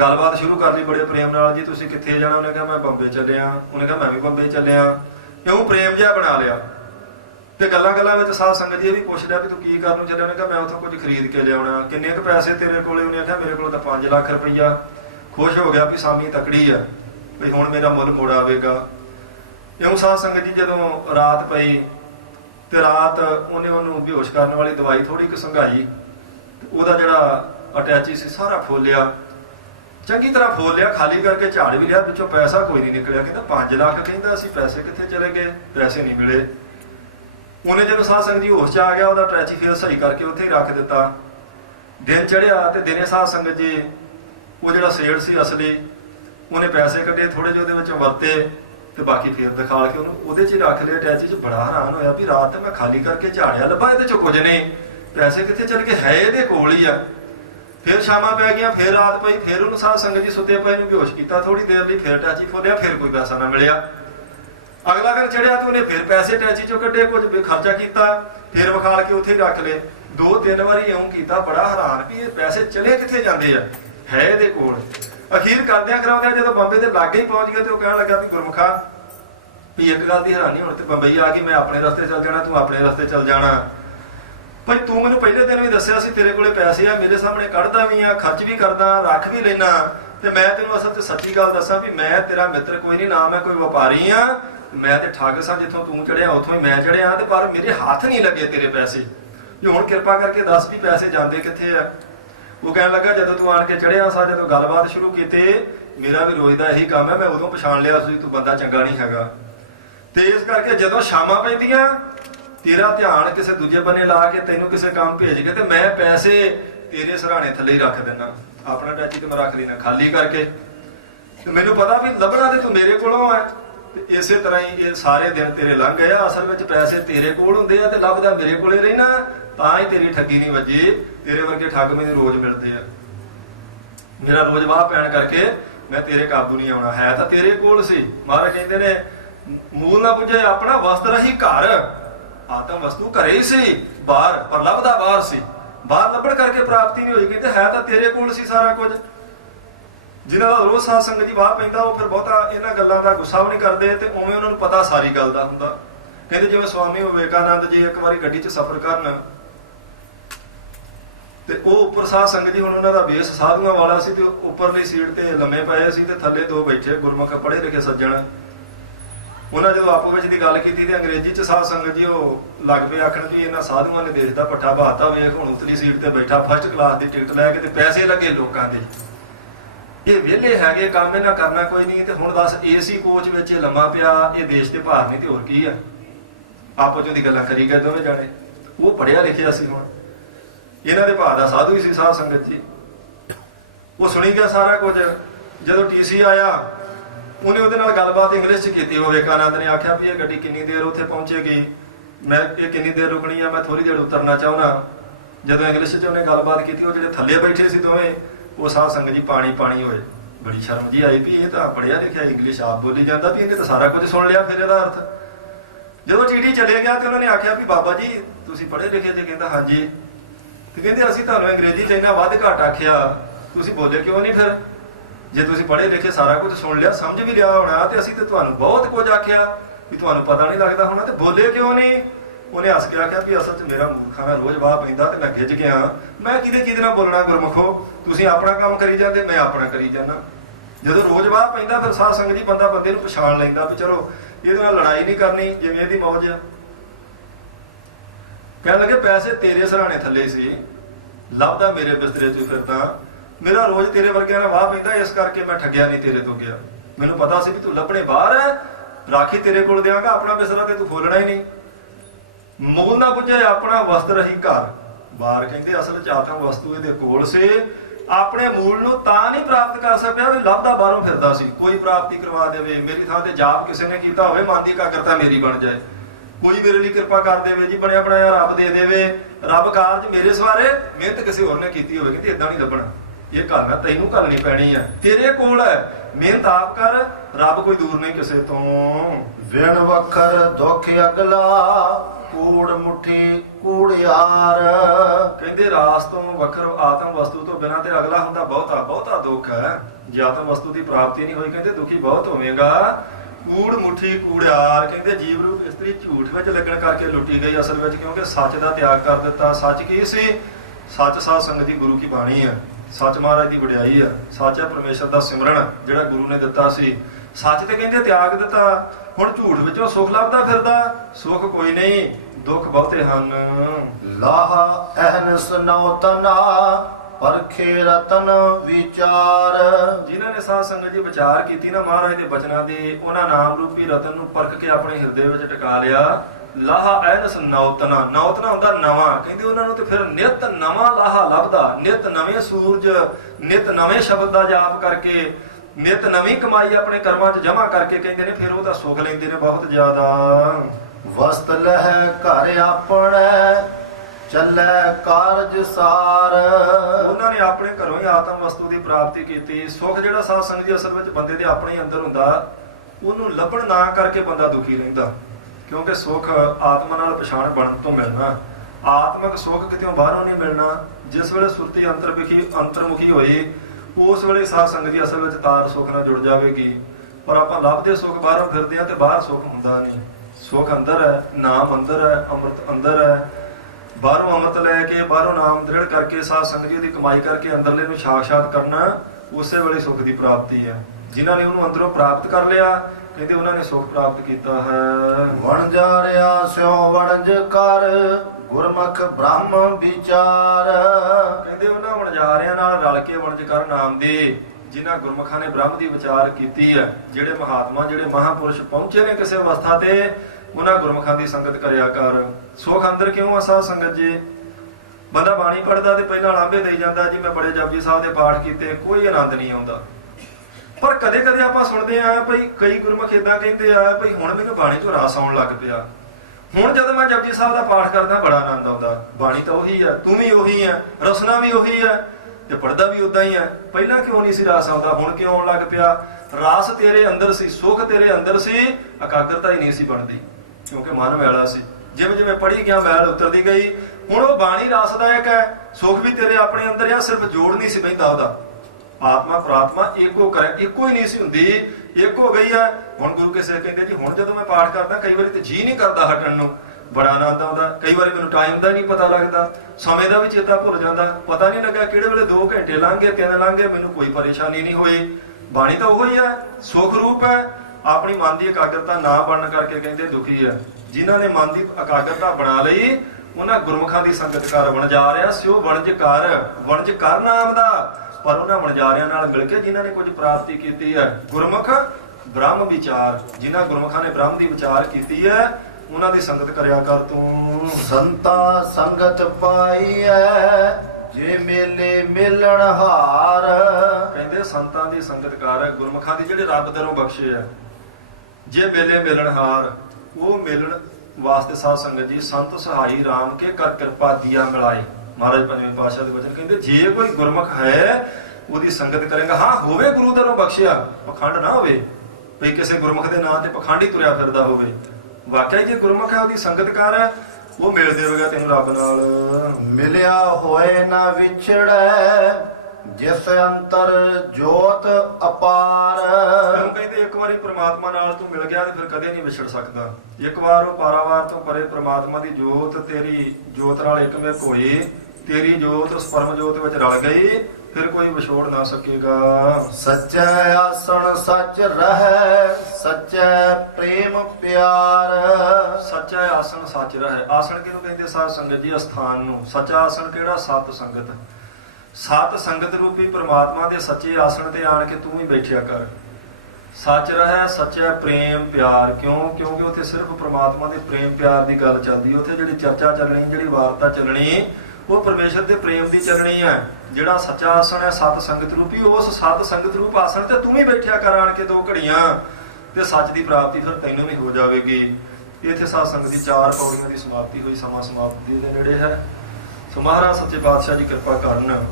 ਗੱਲਬਾਤ ਸ਼ੁਰੂ ਕਰ ਲਈ ਬੜੇ ਪ੍ਰੇਮ ਨਾਲ, ਜੀ ਤੁਸੀਂ ਕਿੱਥੇ ਜਾਣਾ? ਉਹਨੇ ਕਿਹਾ ਮੈਂ ਬੰਬੇ ਚੱਲਿਆ। ਉਹਨੇ ਕਿਹਾ ਮੈਂ ਵੀ ਬੰਬੇ ਚੱਲਿਆ। ਕਿਉਂ ਪ੍ਰੇਮ ਜਿਹਾ ਬਣਾ ਲਿਆ। ਤੇ ਗੱਲਾਂ ਗੱਲਾਂ ਵਿੱਚ ਸਾਧ ਸੰਗਤ ਜੀ ਇਹ ਵੀ ਪੁੱਛ ਲਿਆ ਵੀ ਤੂੰ ਕੀ ਕਰਨ ਨੂੰ ਚੱਲਿਆ? ਉਹਨੇ ਕਿਹਾ ਮੈਂ ਉੱਥੋਂ ਕੁਝ ਖਰੀਦ ਕੇ ਲਿਆਉਣਾ। ਕਿੰਨੇ ਕੁ ਪੈਸੇ ਤੇਰੇ ਕੋਲੇ? ਉਹਨੇ ਕਿਹਾ ਮੇਰੇ ਕੋਲ ਤਾਂ 5 ਲੱਖ ਰੁਪਈਆ। ਖੁਸ਼ ਹੋ ਗਿਆ ਵੀ ਸਾਮੀ ਤਕੜੀ ਆ, ਵੀ ਹੁਣ ਮੇਰਾ ਮੁੱਲ ਮੋੜ ਆਵੇਗਾ। ਇਉਂ ਸਾਧ ਸੰਗਤ ਜੀ ਜਦੋਂ ਰਾਤ ਪਈ ਤੇ ਰਾਤ ਉਹਨੇ ਉਹਨੂੰ ਬੇਹੋਸ਼ ਕਰਨ ਵਾਲੀ ਦਵਾਈ ਥੋੜੀ ਕੁ ਸੰਘਾਈ, ਉਹਦਾ ਜਿਹੜਾ ਅਟੈਚੀ ਸੀ ਸਾਰਾ ਫੋਲਿਆ, ਚੰਗੀ ਤਰ੍ਹਾਂ ਫੋਲ ਲਿਆ, ਖਾਲੀ ਕਰਕੇ ਝਾੜ ਵੀ ਲਿਆ, ਵਿੱਚੋਂ ਪੈਸਾ ਕੋਈ ਨਹੀਂ ਨਿਕਲਿਆ। ਕਹਿੰਦਾ 5 ਲੱਖ, ਕਹਿੰਦਾ ਅਸੀਂ ਪੈਸੇ ਕਿੱਥੇ ਚਲੇ ਗਏ? ਪੈਸੇ ਨਹੀਂ ਮਿਲੇ। ਉਹਨੇ ਜਦੋਂ ਸਾਧ ਸੰਗਤ ਜੀ ਹੋਸ਼ 'ਚ ਆ ਗਿਆ, ਉਹਦਾ ਅਟੈਚੀ ਫੇਰ ਸਹੀ ਕਰਕੇ ਉੱਥੇ ਹੀ ਰੱਖ ਦਿੱਤਾ। ਦਿਨ ਚੜ੍ਹਿਆ ਤੇ ਦਿਨੇ ਸਾਧ ਸੰਗਤ ਜੀ ਉਹ ਜਿਹੜਾ ਸੇਠ ਸੀ ਅਸਲੀ, ਉਹਨੇ ਪੈਸੇ ਕੱਢੇ, ਥੋੜੇ ਜਿਹੇ ਉਹਦੇ ਵਿੱਚੋਂ ਵਰਤੇ ਤੇ ਬਾਕੀ ਫੇਰ ਦਿਖਾਲ ਕੇ ਉਹਨੂੰ ਉਹਦੇ 'ਚ ਹੀ ਰੱਖ ਲਿਆ ਅਟੈਚੀ 'ਚ। ਬੜਾ ਹੈਰਾਨ ਹੋਇਆ ਵੀ ਰਾਤ ਤੇ ਮੈਂ ਖਾਲੀ ਕਰਕੇ ਝਾੜਿਆ, ਲੱਭਾ ਇਹਦੇ 'ਚ ਕੁਝ ਨਹੀਂ, ਪੈਸੇ ਕਿੱਥੇ ਚਲੇ ਗਏ? ਹੈ ਇਹਦੇ ਕੋਲ ਹੀ ਆ। ਫਿਰ ਸ਼ਾਮਾਂ ਪੈ ਗਈਆਂ, ਫਿਰ ਰਾਤ ਪਈ, ਫਿਰ ਉਹਨੂੰ ਸਾਧ ਸੰਗਤ ਜੀ ਸੁੱਤੇ ਪਏ ਨੂੰ ਬੇਹੋਸ਼ ਕੀਤਾ ਥੋੜੀ ਦੇਰ ਲਈ, ਫਿਰ ਅਟੈਚੀ ਖੋਲਿਆ, ਫਿਰ ਕੋਈ ਪੈਸਾ ਨਾ ਮਿਲਿਆ। ਅਗਲਾ ਦਿਨ ਚੜਿਆ ਤੇ ਉਹਨੇ ਫਿਰ ਪੈਸੇ ਅਟੈਚੀ 'ਚੋਂ ਕੱਢੇ, ਕੁਝ ਖਰਚਾ ਕੀਤਾ, ਫਿਰ ਵਿਖਾਲ ਕੇ ਉੱਥੇ ਰੱਖ ਲਏ। 2-3 ਵਾਰੀ ਇਉਂ ਕੀਤਾ, ਬੜਾ ਹੈਰਾਨ ਵੀ ਇਹ ਪੈਸੇ ਚਲੇ ਕਿੱਥੇ ਜਾਂਦੇ ਆ, ਹੈ ਇਹਦੇ ਕੋਲ। ਅਖੀਰ ਕਰਦਿਆਂ ਕਰਾਉਂਦਿਆਂ ਜਦੋਂ ਬੰਬੇ ਦੇ ਲਾਗੇ ਹੀ ਪਹੁੰਚ ਗਏ ਤੇ ਉਹ ਕਹਿਣ ਲੱਗਾ ਵੀ ਗੁਰਮੁਖਾ ਵੀ ਇੱਕ ਗੱਲ ਦੀ ਹੈਰਾਨੀ, ਹੁਣ ਤੇ ਬੰਬਈ ਆ ਗਈ, ਮੈਂ ਆਪਣੇ ਰਸਤੇ ਚੱਲ ਜਾਣਾ, ਤੂੰ ਆਪਣੇ ਰਸਤੇ ਚੱਲ ਜਾਣਾ। ਭਾਈ ਤੂੰ ਮੈਨੂੰ ਪਹਿਲੇ ਦਿਨ ਵੀ ਦੱਸਿਆ ਸੀ ਤੇਰੇ ਕੋਲੇ ਪੈਸੇ ਆ, ਮੇਰੇ ਸਾਹਮਣੇ ਕੱਢਦਾ ਵੀ ਆ, ਖਰਚ ਵੀ ਕਰਦਾ, ਰੱਖ ਵੀ ਲੈਣਾ। ਤੇ ਮੈਂ ਤੈਨੂੰ ਅਸਲ 'ਚ ਸੱਚੀ ਗੱਲ ਦੱਸਾਂ ਵੀ ਮੈਂ ਤੇਰਾ ਮਿੱਤਰ ਕੋਈ ਨਹੀਂ, ਨਾ ਮੈਂ ਕੋਈ ਵਪਾਰੀ ਆ, ਮੈਂ ਤੇ ਠੱਗ ਸਾਂ। ਜਿੱਥੋਂ ਤੂੰ ਚੜਿਆ ਉੱਥੋਂ ਹੀ ਮੈਂ ਚੜਿਆ, ਤੇ ਪਰ ਮੇਰੇ ਹੱਥ ਨਹੀਂ ਲੱਗੇ ਤੇਰੇ ਪੈਸੇ। ਜੇ ਹੁਣ ਕਿਰਪਾ ਕਰਕੇ ਦੱਸ ਵੀ ਪੈਸੇ ਜਾਂਦੇ ਕਿੱਥੇ ਆ? ਉਹ ਕਹਿਣ ਲੱਗਾ ਜਦੋਂ ਤੂੰ ਆਣ ਕੇ ਚੜਿਆ ਸਾ, ਜਦੋਂ ਗੱਲਬਾਤ ਸ਼ੁਰੂ ਕੀਤੀ, ਮੇਰਾ ਵੀ ਰੋਜ਼ ਦਾ ਇਹੀ ਕੰਮ ਹੈ, ਮੈਂ ਉਦੋਂ ਪਛਾਣ ਲਿਆ ਸੀ ਤੂੰ ਬੰਦਾ ਚੰਗਾ ਨਹੀਂ ਹੈਗਾ। ਤੇ ਇਸ ਕਰਕੇ ਜਦੋਂ ਸ਼ਾਮਾਂ ਪੈਂਦੀਆਂ ਤੇਰਾ ਧਿਆਨ ਕਿਸੇ ਦੂਜੇ ਬੰਨੇ ਲਾ ਕੇ ਤੈਨੂੰ ਕਿਸੇ ਕੰਮ ਭੇਜ ਕੇ ਤੇ ਮੈਂ ਪੈਸੇ ਤੇਰੇ ਸਰਾਣੇ ਥੱਲੇ ਹੀ ਰੱਖ ਦਿੰਦਾ, ਆਪਣਾ ਟੈਚੀ ਤੇ ਮੈਂ ਰੱਖ ਲੈਣਾ ਖਾਲੀ ਕਰਕੇ। ਤੇ ਮੈਨੂੰ ਪਤਾ ਵੀ ਲੱਭਣਾ ਤੇ ਤੂੰ ਮੇਰੇ ਕੋਲੋਂ ਹੈ। ਤੇ ਇਸੇ ਤਰ੍ਹਾਂ ਹੀ ਇਹ ਸਾਰੇ ਦਿਨ ਤੇਰੇ ਲੰਘ ਗਏ ਆ। ਅਸਲ ਵਿੱਚ ਪੈਸੇ ਤੇਰੇ ਕੋਲ ਹੁੰਦੇ ਆ ਤੇ ਲੱਭਦਾ ਮੇਰੇ ਕੋਲੇ ਰਹਿਣਾ, ਤਾਂ ਹੀ ਤੇਰੀ ਠੱਗੀ ਨਹੀਂ ਵੱਜੀ। ਤੇਰੇ ਵਰਗੇ ਠੱਗ ਮੈਨੂੰ ਰੋਜ਼ ਮਿਲਦੇ ਆ, ਮੇਰਾ ਰੋਜ਼ ਵਾਹ ਪੈਣ ਕਰਕੇ ਮੈਂ ਤੇਰੇ ਕਾਬੂ ਨਹੀਂ ਆਉਣਾ। ਹੈ ਤਾਂ ਤੇਰੇ ਕੋਲ ਸੀ। ਮਹਾਰਾਜ ਕਹਿੰਦੇ ਨੇ ਮੂਲ ਨਾ ਪੁੱਜੇ ਆਪਣਾ ਵਸਤ ਰਹੀ ਘਰ। ਆਤਮ ਵਸਤੂ ਘਰੇ ਹੀ ਸੀ, ਬਾਹਰ ਪਰ ਲੱਭਦਾ ਬਾਹਰ ਸੀ। ਬਾਹਰ ਲੱਭਣ ਕਰਕੇ ਪ੍ਰਾਪਤੀ ਨਹੀਂ ਹੋਈ। ਕਹਿੰਦੇ ਹੈ ਤਾਂ ਤੇਰੇ ਕੋਲ ਸੀ ਸਾਰਾ ਕੁਝ। ਜਿਹਨਾਂ ਦਾ ਰੋਜ਼ ਸਾਧ ਸੰਗਤ ਜੀ ਵਾਹ ਪੈਂਦਾ, ਉਹ ਫਿਰ ਬਹੁਤਾ ਇਹਨਾਂ ਗੱਲਾਂ ਦਾ ਗੁੱਸਾ ਵੀ ਨਹੀਂ ਕਰਦੇ ਤੇ ਉਵੇਂ ਉਹਨਾਂ ਨੂੰ ਪਤਾ ਸਾਰੀ ਗੱਲ ਦਾ ਹੁੰਦਾ। ਕਹਿੰਦੇ ਜਿਵੇਂ ਸਵਾਮੀ ਵਿਵੇਕਾਨੰਦ ਜੀ ਇੱਕ ਵਾਰੀ ਗੱਡੀ 'ਚ ਸਫ਼ਰ ਕਰਨ ਤੇ ਉਹ ਉੱਪਰ ਸਾਧ ਸੰਗਤ ਜੀ, ਹੁਣ ਉਹਨਾਂ ਦਾ ਬੇਸ ਸਾਧੂਆਂ ਵਾਲਾ ਸੀ ਤੇ ਉੱਪਰਲੀ ਸੀਟ ਤੇ ਲੰਮੇ ਪਏ ਸੀ ਤੇ ਥੱਲੇ 2 ਬੈਠੇ ਗੁਰਮੁਖ ਪੜ੍ਹੇ ਲਿਖੇ ਸੱਜਣ। ਉਹਨਾਂ ਜਦੋਂ ਆਪੋ ਵਿੱਚ ਦੀ ਗੱਲ ਕੀਤੀ ਤੇ ਅੰਗਰੇਜ਼ੀ 'ਚ ਸਾਧ ਸੰਗਤ ਜੀ ਉਹ ਲੱਗ ਪਏ ਆਖਣ ਵੀ ਇਹਨਾਂ ਸਾਧੂਆਂ ਨੇ ਦੇਸ਼ ਦਾ ਪੱਠਾ ਬਹਾਤਾ, ਵੇਖ ਹੁਣ ਉਤਲੀ ਸੀਟ ਤੇ ਬੈਠਾ, ਫਸਟ ਕਲਾਸ ਦੀ ਟਿਕਟ ਲੈ ਕੇ ਤੇ ਪੈਸੇ ਲੱਗੇ ਲੋਕਾਂ ਦੇ। ਇਹ ਵਿਹਲੇ ਹੈਗੇ, ਕੰਮ ਇਹਨਾਂ ਕਰਨਾ ਕੋਈ ਨਹੀਂ। ਤੇ ਹੁਣ ਦੱਸ ਏਸੀ ਕੋਚ ਵਿੱਚ ਇਹ ਲੰਮਾ ਪਿਆ, ਇਹ ਦੇਸ਼ ਦੇ ਭਾਰ ਨਹੀਂ ਤੇ ਹੋਰ ਕੀ ਆ? ਆਪੋ 'ਚੋਂ ਦੀ ਗੱਲਾਂ ਕਰੀ ਗਏ ਦੋਵੇਂ ਜਾਣੇ। ਉਹ ਪੜ੍ਹਿਆ ਲਿਖਿਆ ਸੀ, ਹੁਣ ਇਹਨਾਂ ਦੇ ਭਾਅ ਦਾ ਸਾਧੂ ਹੀ ਸੀ ਸਾਧ ਸੰਗਤ ਜੀ। ਉਹ ਸੁਣੀ ਗਿਆ ਸਾਰਾ ਕੁਝ। ਜਦੋਂ ਟੀਸੀ ਆਇਆ ਉਹਨੇ ਉਹਦੇ ਨਾਲ ਗੱਲਬਾਤ ਇੰਗਲਿਸ਼ 'ਚ ਕੀਤੀ। ਵਿਵੇਕਾਨੰਦ ਨੇ ਆਖਿਆ ਵੀ ਇਹ ਗੱਡੀ ਕਿੰਨੀ ਦੇਰ ਉੱਥੇ ਪਹੁੰਚੇਗੀ, ਮੈਂ ਇਹ ਕਿੰਨੀ ਦੇਰ ਰੁਕਣੀ ਆ, ਮੈਂ ਥੋੜੀ ਦੇਰ ਉਤਰਨਾ ਚਾਹੁੰਦਾ। ਜਦੋਂ ਇੰਗਲਿਸ਼ 'ਚ ਉਹਨੇ ਗੱਲਬਾਤ ਕੀਤੀ, ਉਹ ਜਿਹੜੇ ਥੱਲੇ ਬੈਠੇ ਸੀ ਦੋਵੇਂ, ਉਹ ਸਾਧ ਸੰਗਤ ਜੀ ਪਾਣੀ ਪਾਣੀ ਹੋਏ। ਬੜੀ ਸ਼ਰਮ ਜੀ ਆਈ ਵੀ ਇਹ ਤਾਂ ਪੜ੍ਹਿਆ ਲਿਖਿਆ ਇੰਗਲਿਸ਼ ਆਪ ਬੋਲੀ ਜਾਂਦਾ, ਵੀ ਇਹਨੇ ਤਾਂ ਸਾਰਾ ਕੁਝ ਸੁਣ ਲਿਆ। ਫਿਰ ਇਹਦਾ ਅਰਥ ਜਦੋਂ ਟੀਟੀ ਚਲੇ ਗਿਆ ਤੇ ਉਹਨਾਂ ਨੇ ਆਖਿਆ ਵੀ ਬਾਬਾ ਜੀ ਤੁਸੀਂ ਪੜ੍ਹੇ ਲਿਖੇ ਜੇ? ਕਹਿੰਦਾ ਹਾਂਜੀ। ਤੇ ਕਹਿੰਦੇ ਅਸੀਂ ਤੁਹਾਨੂੰ ਅੰਗਰੇਜ਼ੀ 'ਚ ਇੰਨਾ ਵੱਧ ਘੱਟ ਆਖਿਆ, ਤੁਸੀਂ ਬੋਲੇ ਕਿਉਂ ਨਹੀਂ? ਫਿਰ ਜੇ ਤੁਸੀਂ ਪੜ੍ਹੇ ਲਿਖੇ ਸਾਰਾ ਕੁਝ ਸੁਣ ਲਿਆ, ਸਮਝ ਵੀ ਲਿਆ ਹੋਣਾ, ਤੇ ਅਸੀਂ ਤੇ ਤੁਹਾਨੂੰ ਬਹੁਤ ਕੁਝ ਆਖਿਆ ਵੀ ਤੁਹਾਨੂੰ ਪਤਾ ਨਹੀਂ ਲੱਗਦਾ ਹੋਣਾ, ਤੇ ਬੋਲੇ ਕਿਉਂ ਨਹੀਂ? ਉਹਨੇ ਹੱਸ ਕੇ ਆਖਿਆ ਵੀ ਅਸਲ 'ਚ ਮੇਰਾ ਮੂਰਖਾਨਾ ਰੋਜ਼ ਵਾਹ ਪੈਂਦਾ ਤੇ ਮੈਂ ਖਿੱਚ ਗਿਆ, ਮੈਂ ਕਿਹਦੇ ਨਾਲ ਬੋਲਣਾ? ਗੁਰਮੁਖੋ ਤੁਸੀਂ ਆਪਣਾ ਕੰਮ ਕਰੀ ਜਾਂਦੇ, ਮੈਂ ਆਪਣਾ ਕਰੀ ਜਾਂਦਾ। ਜਦੋਂ ਰੋਜ਼ ਵਾਹ ਪੈਂਦਾ ਫਿਰ ਸਾਧ ਸੰਗਤ ਜੀ ਬੰਦਾ ਬੰਦੇ ਨੂੰ ਪਛਾਣ ਲੈਂਦਾ ਵੀ ਚਲੋ ਇਹਦੇ ਨਾਲ ਲੜਾਈ ਨਹੀਂ ਕਰਨੀ, ਜਿਵੇਂ ਇਹਦੀ ਮੌਜ ਆ। ਕਹਿਣ ਲੱਗੇ ਪੈਸੇ ਤੇਰੇ ਸਰਾਣੇ ਥੱਲੇ ਸੀ, ਲੱਭਦਾ ਮੇਰੇ ਬਿਸਤਰੇ 'ਚ ਫਿਰਦਾ, ਮੇਰਾ ਰੋਜ਼ ਤੇਰੇ ਵਰਗਿਆਂ ਨਾਲ ਵਾਹ ਪੈਂਦਾ, ਇਸ ਕਰਕੇ ਮੈਂ ਠੱਗਿਆ ਨਹੀਂ ਤੇਰੇ ਤੋਂ ਗਿਆ। ਮੈਨੂੰ ਪਤਾ ਸੀ ਵੀ ਤੂੰ ਲੱਭਣੇ ਬਾਹਰ ਹੈ, ਰਾਖੀ ਤੇਰੇ ਕੋਲ ਦਿਆਂਗਾ, ਆਪਣਾ ਬਿਸਤਰਾ ਤੇ ਤੂੰ ਖੋਲਣਾ ਹੀ ਨਹੀਂ। ਮੂਲ ਨਾ ਪੁੱਜੇ ਆਪਣਾ ਵਸਤ ਰਹੀ ਘਰ ਬਾਹਰ। ਕਹਿੰਦੇ ਅਸਲ 'ਚ ਆਤਮ ਵਸਤੂ ਇਹਦੇ ਕੋਲ ਸੀ, ਆਪਣੇ ਮੂਲ ਨੂੰ ਤਾਂ ਨਹੀਂ ਪ੍ਰਾਪਤ ਕਰ ਸਕਿਆ ਵੀ ਲੱਭਦਾ ਬਾਹਰੋਂ ਫਿਰਦਾ ਸੀ। ਕੋਈ ਪ੍ਰਾਪਤੀ ਕਰਵਾ ਦੇਵੇ, ਮੇਰੀ ਥਾਂ ਤੇ ਜਾਪ ਕਿਸੇ ਨੇ ਕੀਤਾ ਹੋਵੇ, ਮਨ ਦੀ ਇਕਾਗਰਤਾ ਮੇਰੀ ਬਣ ਜਾਏ, ਕੋਈ ਮੇਰੇ ਲਈ ਕਿਰਪਾ ਕਰ ਦੇਵੇ ਜੀ, ਬਣਿਆ ਬਣਾਇਆ ਰੱਬ ਦੇ ਦੇਵੇ, ਰੱਬ ਕਾਰਜ ਮੇਰੇ ਸਵਾਰੇ, ਮਿਹਨਤ ਕਿਸੇ ਹੋਰ ਨੇ ਕੀਤੀ ਹੋਵੇ, ਕਹਿੰਦੇ ਇਦਾਂ ਨਹੀਂ ਲੱਭਣਾ। ਇਹ ਕਰਨਾ ਤੈਨੂੰ ਕਰਨੀ ਪੈਣੀ ਹੈ, ਤੇਰੇ ਕੋਲ ਹੈ, ਮਿਹਨਤ ਆਪ ਕਰ, ਰੱਬ ਕੋਈ ਦੂਰ ਨਹੀਂ ਕਿਸੇ ਤੋਂ। ਵਿਣ ਵਖਰ ਦੁੱਖ ਅਗਲਾ, ਕੂੜ ਮੁੱਠੀ ਕੂੜਿਆਰ। ਕਹਿੰਦੇ ਰਾਸ ਤੋਂ ਵੱਖਰ ਆਤਮ ਵਸਤੂ ਤੋਂ ਬਿਨਾਂ ਤੇ ਅਗਲਾ ਹੁੰਦਾ ਬਹੁਤਾ ਬਹੁਤਾ ਦੁੱਖ ਹੈ। ਜੇ ਆਤਮ ਵਸਤੂ ਦੀ ਪ੍ਰਾਪਤੀ ਨਹੀਂ ਹੋਈ, ਕਹਿੰਦੇ ਦੁਖੀ ਬਹੁਤ ਹੋਵੇਗਾ। ਕੂੜ ਮੁੱਠੀ ਕੂੜਿਆਰ, ਕਹਿੰਦੇ ਜੀਵ ਰੂਪ ਇਸਤਰੀ ਝੂਠ ਵਿੱਚ ਲੱਗਣ ਕਰਕੇ ਲੁੱਟੀ ਗਈ ਅਸਲ ਵਿੱਚ, ਕਿਉਂਕਿ ਸੱਚ ਦਾ ਤਿਆਗ ਕਰ ਦਿੱਤਾ। ਸੱਚ ਕੀ ਸੀ? ਸੱਚ ਸਾਧ ਸੰਗਤ ਦੀ ਗੁਰੂ ਕੀ ਬਾਣੀ ਹੈ, ਸੱਚ ਮਹਾਰਾਜ ਦੀ ਵਡਿਆਈ ਹੈ, ਸੱਚ ਹੈ ਪਰਮੇਸ਼ਰ ਦਾ ਸਿਮਰਨ ਜਿਹੜਾ ਗੁਰੂ ਨੇ ਦਿੱਤਾ ਸੀ। ਸੱਚ ਤੇ ਕਹਿੰਦੇ ਤਿਆਗ ਦਿੱਤਾ, ਹੁਣ ਝੂਠ ਵਿੱਚੋਂ ਸੁੱਖ ਲੱਭਦਾ ਫਿਰਦਾ। ਸੁੱਖ ਕੋਈ ਨਹੀਂ, ਦੁੱਖ ਬਹੁਤੇ ਹਨ। ਲਾਹਾ ਅਹਨਸ ਨੌਤਨਾ, ਪਰਖੇ ਰਤਨ ਵਿਚਾਰ। ਜਿਨ੍ਹਾਂ ਨੇ ਸਾਧ ਸੰਗਤ ਜੀ ਵਿਚਾਰ ਕੀਤੀ ਨਾ ਮਹਾਰਾਜ ਦੇ ਬਚਨਾਂ ਦੀ, ਉਹਨਾਂ ਨਾਮ ਰੂਪੀ ਰਤਨ ਨੂੰ ਪਰਖ ਕੇ ਆਪਣੇ ਹਿਰਦੇ ਵਿੱਚ ਟਿਕਾ ਲਿਆ। ਲਾਹਾ ਐਨਸ ਨੌਤਨਾ, ਨੌਤਨਾ ਹੁੰਦਾ ਨਵਾਂ, ਕਹਿੰਦੇ ਉਹਨਾਂ ਨੂੰ ਤੇ ਫਿਰ ਨਿਤ ਨਵਾਂ ਲਾਹਾ ਲੱਭਦਾ। ਨਿਤ ਨਵੇਂ ਸੂਰਜ, ਨਿਤ ਨਵੇਂ ਸ਼ਬਦ ਦਾ ਜਾਪ ਕਰਕੇ, ਨਿਤ ਨਵੀਂ ਕਮਾਈ ਆਪਣੇ ਕਰਮਾਂ 'ਚ ਜਮ੍ਹਾਂ ਕਰਕੇ, ਕਹਿੰਦੇ ਨੇ ਫਿਰ ਉਹ ਤਾਂ ਸੁੱਖ ਲੈਂਦੇ ਨੇ ਬਹੁਤ ਜ਼ਿਆਦਾ। ਵਸਤ ਲਹਿ ਘਰ ਆਪਣੇ, ਚੱਲੇ ਕਾਰਜ ਸਾਰ। ਉਹਨਾਂ ਨੇ ਆਪਣੇ ਘਰੋਂ ਹੀ ਆਤਮ ਵਸਤੂ ਦੀ ਪ੍ਰਾਪਤੀ ਕੀਤੀ। ਸੁੱਖ ਜਿਹੜਾ ਸਾਧ ਸੰਗਤ ਦੀ ਅਸਲ ਵਿੱਚ ਬੰਦੇ ਦੇ ਆਪਣੇ ਅੰਦਰ ਹੁੰਦਾ, ਉਹਨੂੰ ਲੱਭਣ ਨਾ ਕਰਕੇ ਬੰਦਾ ਦੁਖੀ ਰਹਿੰਦਾ। ਕਿਉਂਕਿ ਸੁੱਖ ਆਤਮਾ ਨਾਲ ਪਛਾਣ ਬਣਨ ਤੋਂ ਮਿਲਣਾ, ਆਤਮਿਕ ਸੁੱਖ ਕਿਤੇੋਂ ਬਾਹਰੋਂ ਨਹੀਂ ਮਿਲਣਾ। ਜਿਸ ਵੇਲੇ ਸੁਰਤੀ ਅੰਤਰਮੁਖੀ ਹੋਈ, ਉਸ ਵੇਲੇ ਸਾਧ ਸੰਗਤ ਦੀ ਅਸਲ ਵਿੱਚ ਤਾਰ ਸੁੱਖ ਨਾਲ ਜੁੜ ਜਾਵੇਗੀ। ਪਰ ਆਪਾਂ ਲੱਭਦੇ ਸੁੱਖ ਬਾਹਰੋਂ ਫਿਰਦੇ ਆ ਤੇ ਬਾਹਰ ਸੁੱਖ ਹੁੰਦਾ ਨਹੀਂ। ਸੁੱਖ ਅੰਦਰ ਹੈ, ਨਾਮ ਅੰਦਰ ਹੈ, ਅੰਮ੍ਰਿਤ ਅੰਦਰ ਹੈ। ਬਾਹਰੋਂ ਅੰਮ੍ਰਿਤ ਲੈ ਕੇ, ਬਾਹਰੋਂ ਨਾਮ ਦ੍ਰਿੜ ਕਰਕੇ, ਸਾਧ ਸੰਗਤ ਦੀ ਕਮਾਈ ਕਰਕੇ ਅੰਦਰਲੇ ਨੂੰ ਸਾਖਸ਼ਾਤ ਕਰਨਾ, ਉਸੇ ਵੇਲੇ ਸੁੱਖ ਦੀ ਪ੍ਰਾਪਤੀ ਹੈ। ਜਿਨ੍ਹਾਂ ਨੇ ਉਹਨੂੰ ਅੰਦਰੋਂ ਪ੍ਰਾਪਤ ਕਰ ਲਿਆ, ਕਹਿੰਦੇ ਉਹਨਾਂ ਨੇ ਸੁੱਖ ਪ੍ਰਾਪਤ ਕੀਤਾ ਹੈ। ਵਣਜਾਰਿਆ ਸਿਉ ਵਣਜ ਕਰ, ਗੁਰਮੁਖ ਬ੍ਰਹਮ ਵਿਚਾਰ। ਕਹਿੰਦੇ ਉਹਨਾਂ ਵਣਜਾਰਿਆਂ ਨਾਲ ਰਲ ਕੇ ਵਣਜ ਕਰ ਨਾਮ ਦੇ, ਜਿਨ੍ਹਾਂ ਗੁਰਮੁਖਾਂ ਨੇ ਬ੍ਰਹਮ ਦੀ ਵਿਚਾਰ ਕੀਤੀ ਹੈ। ਜਿਹੜੇ ਮਹਾਤਮਾ, ਜਿਹੜੇ ਮਹਾਪੁਰਸ਼ ਪਹੁੰਚੇ ਨੇ ਕਿਸੇ ਅਵਸਥਾ ਤੇ, ਉਹਨਾਂ ਗੁਰਮੁਖਾਂ ਦੀ ਸੰਗਤ ਕਰਿਆ ਕਰ। ਸੁੱਖ ਅੰਦਰ ਕਿਉਂ ਆ ਸਾਧ ਸੰਗਤ ਜੀ? ਬੰਦਾ ਬਾਣੀ ਪੜ੍ਹਦਾ ਤੇ ਪਹਿਲਾਂ ਲਾਂਭੇ ਦੇਈ ਜਾਂਦਾ ਜੀ, ਮੈਂ ਬੜੇ ਜਪਜੀ ਸਾਹਿਬ ਦੇ ਪਾਠ ਕੀਤੇ, ਕੋਈ ਆਨੰਦ ਨਹੀਂ ਆਉਂਦਾ। ਪਰ ਕਦੇ ਕਦੇ ਆਪਾਂ ਸੁਣਦੇ ਆ ਭਈ ਕਈ ਗੁਰਮੁਖ ਏਦਾਂ ਕਹਿੰਦੇ ਆ ਭਈ ਹੁਣ ਮੈਨੂੰ ਬਾਣੀ ਤੋਂ ਰਾਸ ਆਉਣ ਲੱਗ ਪਿਆ, ਹੁਣ ਜਦੋਂ ਮੈਂ ਜਪਜੀ ਸਾਹਿਬ ਦਾ ਪਾਠ ਕਰਦਾ ਬੜਾ ਆਨੰਦ ਆਉਂਦਾ। ਬਾਣੀ ਤਾਂ ਉਹੀ ਆ, ਤੂੰ ਵੀ ਉਹੀ ਆ, ਰਸਨਾ ਵੀ ਉਹੀ ਆ ਤੇ ਪੜਦਾ ਵੀ ਉਦਾਂ ਹੀ ਆ। ਪਹਿਲਾਂ ਕਿਉਂ ਨਹੀਂ ਸੀ ਰਾਸ ਆਉਂਦਾ, ਹੁਣ ਕਿਉਂ ਆਉਣ ਲੱਗ ਪਿਆ? ਰਾਸ ਤੇਰੇ ਅੰਦਰ ਸੀ, ਸੁੱਖ ਤੇਰੇ ਅੰਦਰ ਸੀ, ਇਕਾਗਰਤਾ ਹੀ ਨਹੀਂ ਸੀ ਬਣਦੀ, ਕਿਉਂਕਿ ਮਨ ਮੈਲਾ ਸੀ। ਜਿਵੇਂ ਜਿਵੇਂ ਪੜ੍ਹੀ ਗਿਆ ਮੈਲ ਉਤਰਦੀ ਗਈ। ਹੁਣ ਉਹ ਬਾਣੀ ਰਾਸਦਾਇਕ ਹੈ, ਸੁੱਖ ਵੀ ਤੇਰੇ ਆਪਣੇ ਅੰਦਰ ਆ, ਸਿਰਫ ਜੋੜ ਨਹੀਂ ਸੀ ਬਹਿੰਦਾ ਉਹਦਾ। ਆਤਮਾ ਪ੍ਰਾਤਮਾ ਇੱਕੋ ਕਰੇ, ਇੱਕੋ ਹੀ ਨਹੀਂ ਸੀ ਹੁੰਦੀ, ਇੱਕ ਹੋ ਗਈ ਹੈ। ਹੁਣ ਗੁਰੂ ਕੇ ਸਿੱਖ ਕਹਿੰਦੇ ਜੀ ਹੁਣ ਜਦੋਂ ਮੈਂ ਪਾਠ ਕਰਦਾ ਕਈ ਵਾਰੀ ਤੇ ਜੀ ਨਹੀਂ ਕਰਦਾ ਹਟਣ ਨੂੰ, ਬੜਾ ਆਨੰਦ ਆਉਂਦਾ। ਕਈ ਵਾਰੀ ਮੈਨੂੰ ਟਾਈਮ ਦਾ ਨਹੀਂ ਪਤਾ ਲੱਗਦਾ, ਸਮੇਂ ਦਾ ਵੀ ਚੇਤਾ ਭੁੱਲ ਜਾਂਦਾ, ਪਤਾ ਨਹੀਂ ਲੱਗਾ ਕਿਹੜੇ ਵੇਲੇ 2 ਘੰਟੇ ਲੰਘ ਗਏ, 3 ਲੰਘ ਗਏ, ਮੈਨੂੰ ਕੋਈ ਪਰੇਸ਼ਾਨੀ ਨਹੀਂ ਹੋਈ। ਬਾਣੀ ਤਾਂ ਉਹੀ ਹੈ, ਸੁੱਖ ਰੂਪ ਹੈ। ਆਪਣੀ ਮਨ ਦੀ ਇਕਾਗਰਤਾ ਨਾ ਬਣਨ ਕਰਕੇ ਕਹਿੰਦੇ ਦੁਖੀ ਹੈ। ਜਿਨ੍ਹਾਂ ਨੇ ਮਨ ਦੀ ਇਕਾਗਰਤਾ ਬਣਾ ਲਈ, ਉਹਨਾਂ ਗੁਰਮੁਖਾਂ ਦੀ ਸੰਗਤ ਕਰ। ਵਣਜਾਰਿਆ ਸਿਓ ਵਣਜ ਕਰ ਨਾਮ ਦਾ। ਪਰ ਉਹਨਾਂ ਵਣਜਾਰਿਆਂ ਨਾਲ ਮਿਲ ਕੇ ਜਿਨ੍ਹਾਂ ਨੇ ਕੁਝ ਪ੍ਰਾਪਤੀ ਕੀਤੀ ਹੈ। ਗੁਰਮੁਖ ਬ੍ਰਹਮ ਵਿਚਾਰ, ਜਿਨ੍ਹਾਂ ਗੁਰਮੁਖਾਂ ਨੇ ਬ੍ਰਹਮ ਦੀ ਵਿਚਾਰ ਕੀਤੀ ਹੈ, ਉਹਨਾਂ ਦੀ ਸੰਗਤ ਕਰਿਆ ਕਰ ਤੂੰ। ਸੰਤਾ ਸੰਗਤ ਪਾਈ ਐ, ਜੇ ਮੇਲੇ ਮਿਲਣ ਹਾਰ। ਕਹਿੰਦੇ ਸੰਤਾਂ ਦੀ ਸੰਗਤ ਕਰ, ਗੁਰਮੁਖਾਂ ਦੀ ਜਿਹੜੇ ਰੱਬ ਦਰੋਂ ਬਖਸ਼ੇ ਆ, ਜੇ ਮੇਲੇ ਮਿਲਣ ਹਾਰ। ਉਹ ਮਿਲਣ ਵਾਸਤੇ ਸਾਧ ਸੰਗਤ ਜੀ ਸੰਤ ਸਹਾਈ ਰਾਮ ਕੇ ਕਰ ਕਿਰਪਾ ਦੀਆ ਮਿਲਾਏ। ਮਹਾਰਾਜ ਪੰਜਵੇਂ ਪਾਤਸ਼ਾਹ ਦੇ ਵਚਨ ਕਹਿੰਦੇ ਜੇ ਕੋਈ ਗੁਰਮੁਖ ਹੈ ਉਹਦੀ ਸੰਗਤ ਕਰੇਗਾ। ਹਾਂ ਹੋਵੇ ਗੁਰੂ ਦਰੋਂ ਬਖਸ਼ਿਆ, ਪਖੰਡ ਨਾ ਹੋਵੇ ਵੀ ਕਿਸੇ ਗੁਰਮੁਖ ਦੇ ਨਾਂ ਤੇ ਪਖੰਡ ਹੀ ਤੁਰਿਆ ਫਿਰਦਾ ਹੋਵੇ। ਵਾਕਿਆ ਜੇ ਗੁਰਮੁਖ ਹੈ ਉਹਦੀ ਸੰਗਤ ਕਰ, ਉਹ ਮਿਲ ਦੇਵੇਗਾ ਤੈਨੂੰ ਰੱਬ ਨਾਲ। ਮਿਲਿਆ ਹੋਏ ਨਾ ਵਿਛੜੈ, ਜਿਸ ਅੰਤਰ ਜੋਤ ਅਪਾਰ। ਕਹਿੰਦੇ ਇੱਕ ਵਾਰੀ ਪ੍ਰਮਾਤਮਾ ਨਾਲ ਤੂੰ ਮਿਲ ਗਿਆ ਤੇ ਫਿਰ ਕਦੇ ਨਹੀਂ ਵਿਛੜ ਸਕਦਾ। ਇੱਕ ਵਾਰ ਉਹ ਪਾਰਾਵਾਰ ਤੋਂ ਪਰੇ ਪ੍ਰਮਾਤਮਾ ਦੀ ਜੋਤ ਤੇਰੀ ਜੋਤ ਨਾਲ ਇੱਕਮਿਕ ਹੋਈ, ਤੇਰੀ ਜੋਤ ਉਸ ਪਰਮ ਜੋਤ ਵਿੱਚ ਰਲ ਗਈ, ਫਿਰ ਕੋਈ ਵਿਛੋੜ ਨਾ ਸਕੇਗਾ। ਸੱਚੈ ਆਸਣ ਸੱਚ ਰਹਿ, ਸੱਚੈ ਪ੍ਰੇਮ ਪਿਆਰ। ਸੱਚਾ ਆਸਣ ਸੱਚ ਰਹੇ। ਆਸਣ ਕਿਹਨੂੰ ਕਹਿੰਦੇ ਸਾਧ ਸੰਗਤ ਜੀ? ਅਸਥਾਨ ਨੂੰ। ਸੱਚਾ ਆਸਣ ਕਿਹੜਾ? ਸਤ ਸੰਗਤ। ਸਤ ਸੰਗਤ ਰੂਪੀ ਪ੍ਰਮਾਤਮਾ ਦੇ ਸੱਚੇ ਆਸਣ ਤੇ ਆਣ ਕੇ ਤੂੰ ਵੀ ਬੈਠਿਆ ਕਰ। ਸੱਚ ਰਹਿ, ਸੱਚਾ ਪ੍ਰੇਮ ਪਿਆਰ। ਕਿਉਂ? ਕਿਉਂਕਿ ਉੱਥੇ ਸਿਰਫ ਪ੍ਰਮਾਤਮਾ ਦੇ ਪ੍ਰੇਮ ਪਿਆਰ ਦੀ ਗੱਲ ਚੱਲਦੀ। ਉੱਥੇ ਜਿਹੜੀ ਚਰਚਾ ਚੱਲਣੀ, ਜਿਹੜੀ ਵਾਰਤਾ ਚੱਲਣੀ, ਉਹ ਪਰਮੇਸ਼ਰ ਦੇ ਪ੍ਰੇਮ ਦੀ ਚੱਲਣੀ ਹੈ। ਜਿਹੜਾ ਸੱਚਾ ਆਸਣ ਹੈ ਸਤ ਸੰਗਤ ਰੂਪੀ, ਉਸ ਸਤ ਸੰਗਤ ਰੂਪ ਆਸਣ ਤੇ ਤੂੰ ਵੀ ਬੈਠਿਆ ਕਰ ਆਣ ਕੇ 2 ਘੜੀਆਂ, ਤੇ ਸੱਚ ਦੀ ਪ੍ਰਾਪਤੀ ਫਿਰ ਤੈਨੂੰ ਵੀ ਹੋ ਜਾਵੇਗੀ। ਇੱਥੇ ਸਾਧ ਸੰਗਤ ਦੀ 4 ਪੌੜੀਆਂ ਦੀ ਸਮਾਪਤੀ ਹੋਈ। ਸਮਾਂ ਸਮਾਪਤੀ ਦੇ ਨੇੜੇ ਹੈ। ਸੋ ਮਹਾਰਾਜ ਸੱਚੇ ਪਾਤਸ਼ਾਹ ਜੀ ਕਿਰਪਾ ਕਰਨ,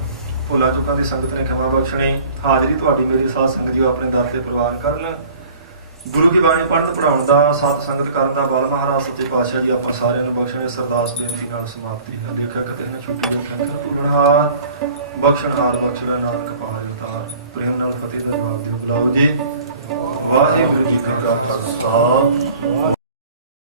ਭੁੱਲਾਂ ਚੁੱਕਾਂ ਦੀ ਸੰਗਤ ਨੇ ਖਿਮਾ ਬਖਸ਼ਣੀ। ਹਾਜ਼ਰੀ ਤੁਹਾਡੀ ਮੇਰੀ ਸਾਧ ਸੰਗਤ ਜੀ ਆਪਣੇ ਦਰ ਤੇ ਪ੍ਰਵਾਨ ਕਰਨ। ਗੁਰੂ ਕੀ ਬਾਣੀ ਪੜ੍ਹਨ ਪੜ੍ਹਾਉਣ ਦਾ, ਸਤ ਸੰਗਤ ਕਰਨ ਦਾ ਬਲ ਮਹਾਰਾਜ ਸੱਚੇ ਪਾਤਸ਼ਾਹ ਜੀ ਆਪਾਂ ਸਾਰਿਆਂ ਨੂੰ ਬਖਸ਼ਣੇ। ਸਰਦਾਸ ਬੇਨਤੀ ਨਾਲ ਸਮਾਪਤੀ ਹੈ। ਦੇਖਿਆ ਕਿਤੇ ਨਾ ਛੁੱਟੀ ਦੇ ਕੰਕਰ ਭੁੱਲਣਹਾਰ ਬਖਸ਼ਣਹਾਰ ਬਖਸ਼ ਲੈ ਨਾਨਕ ਪਾਰ ਉਤਾਰ। ਪ੍ਰੇਮ ਨਾਲ ਫਤਿਹ ਦਾ ਜਵਾਬ ਦਿਓ। ਬੁਲਾਓ ਜੀ। ਵਾਹਿਗੁਰੂ ਜੀ ਕਾ ਖਾਲਸਾ।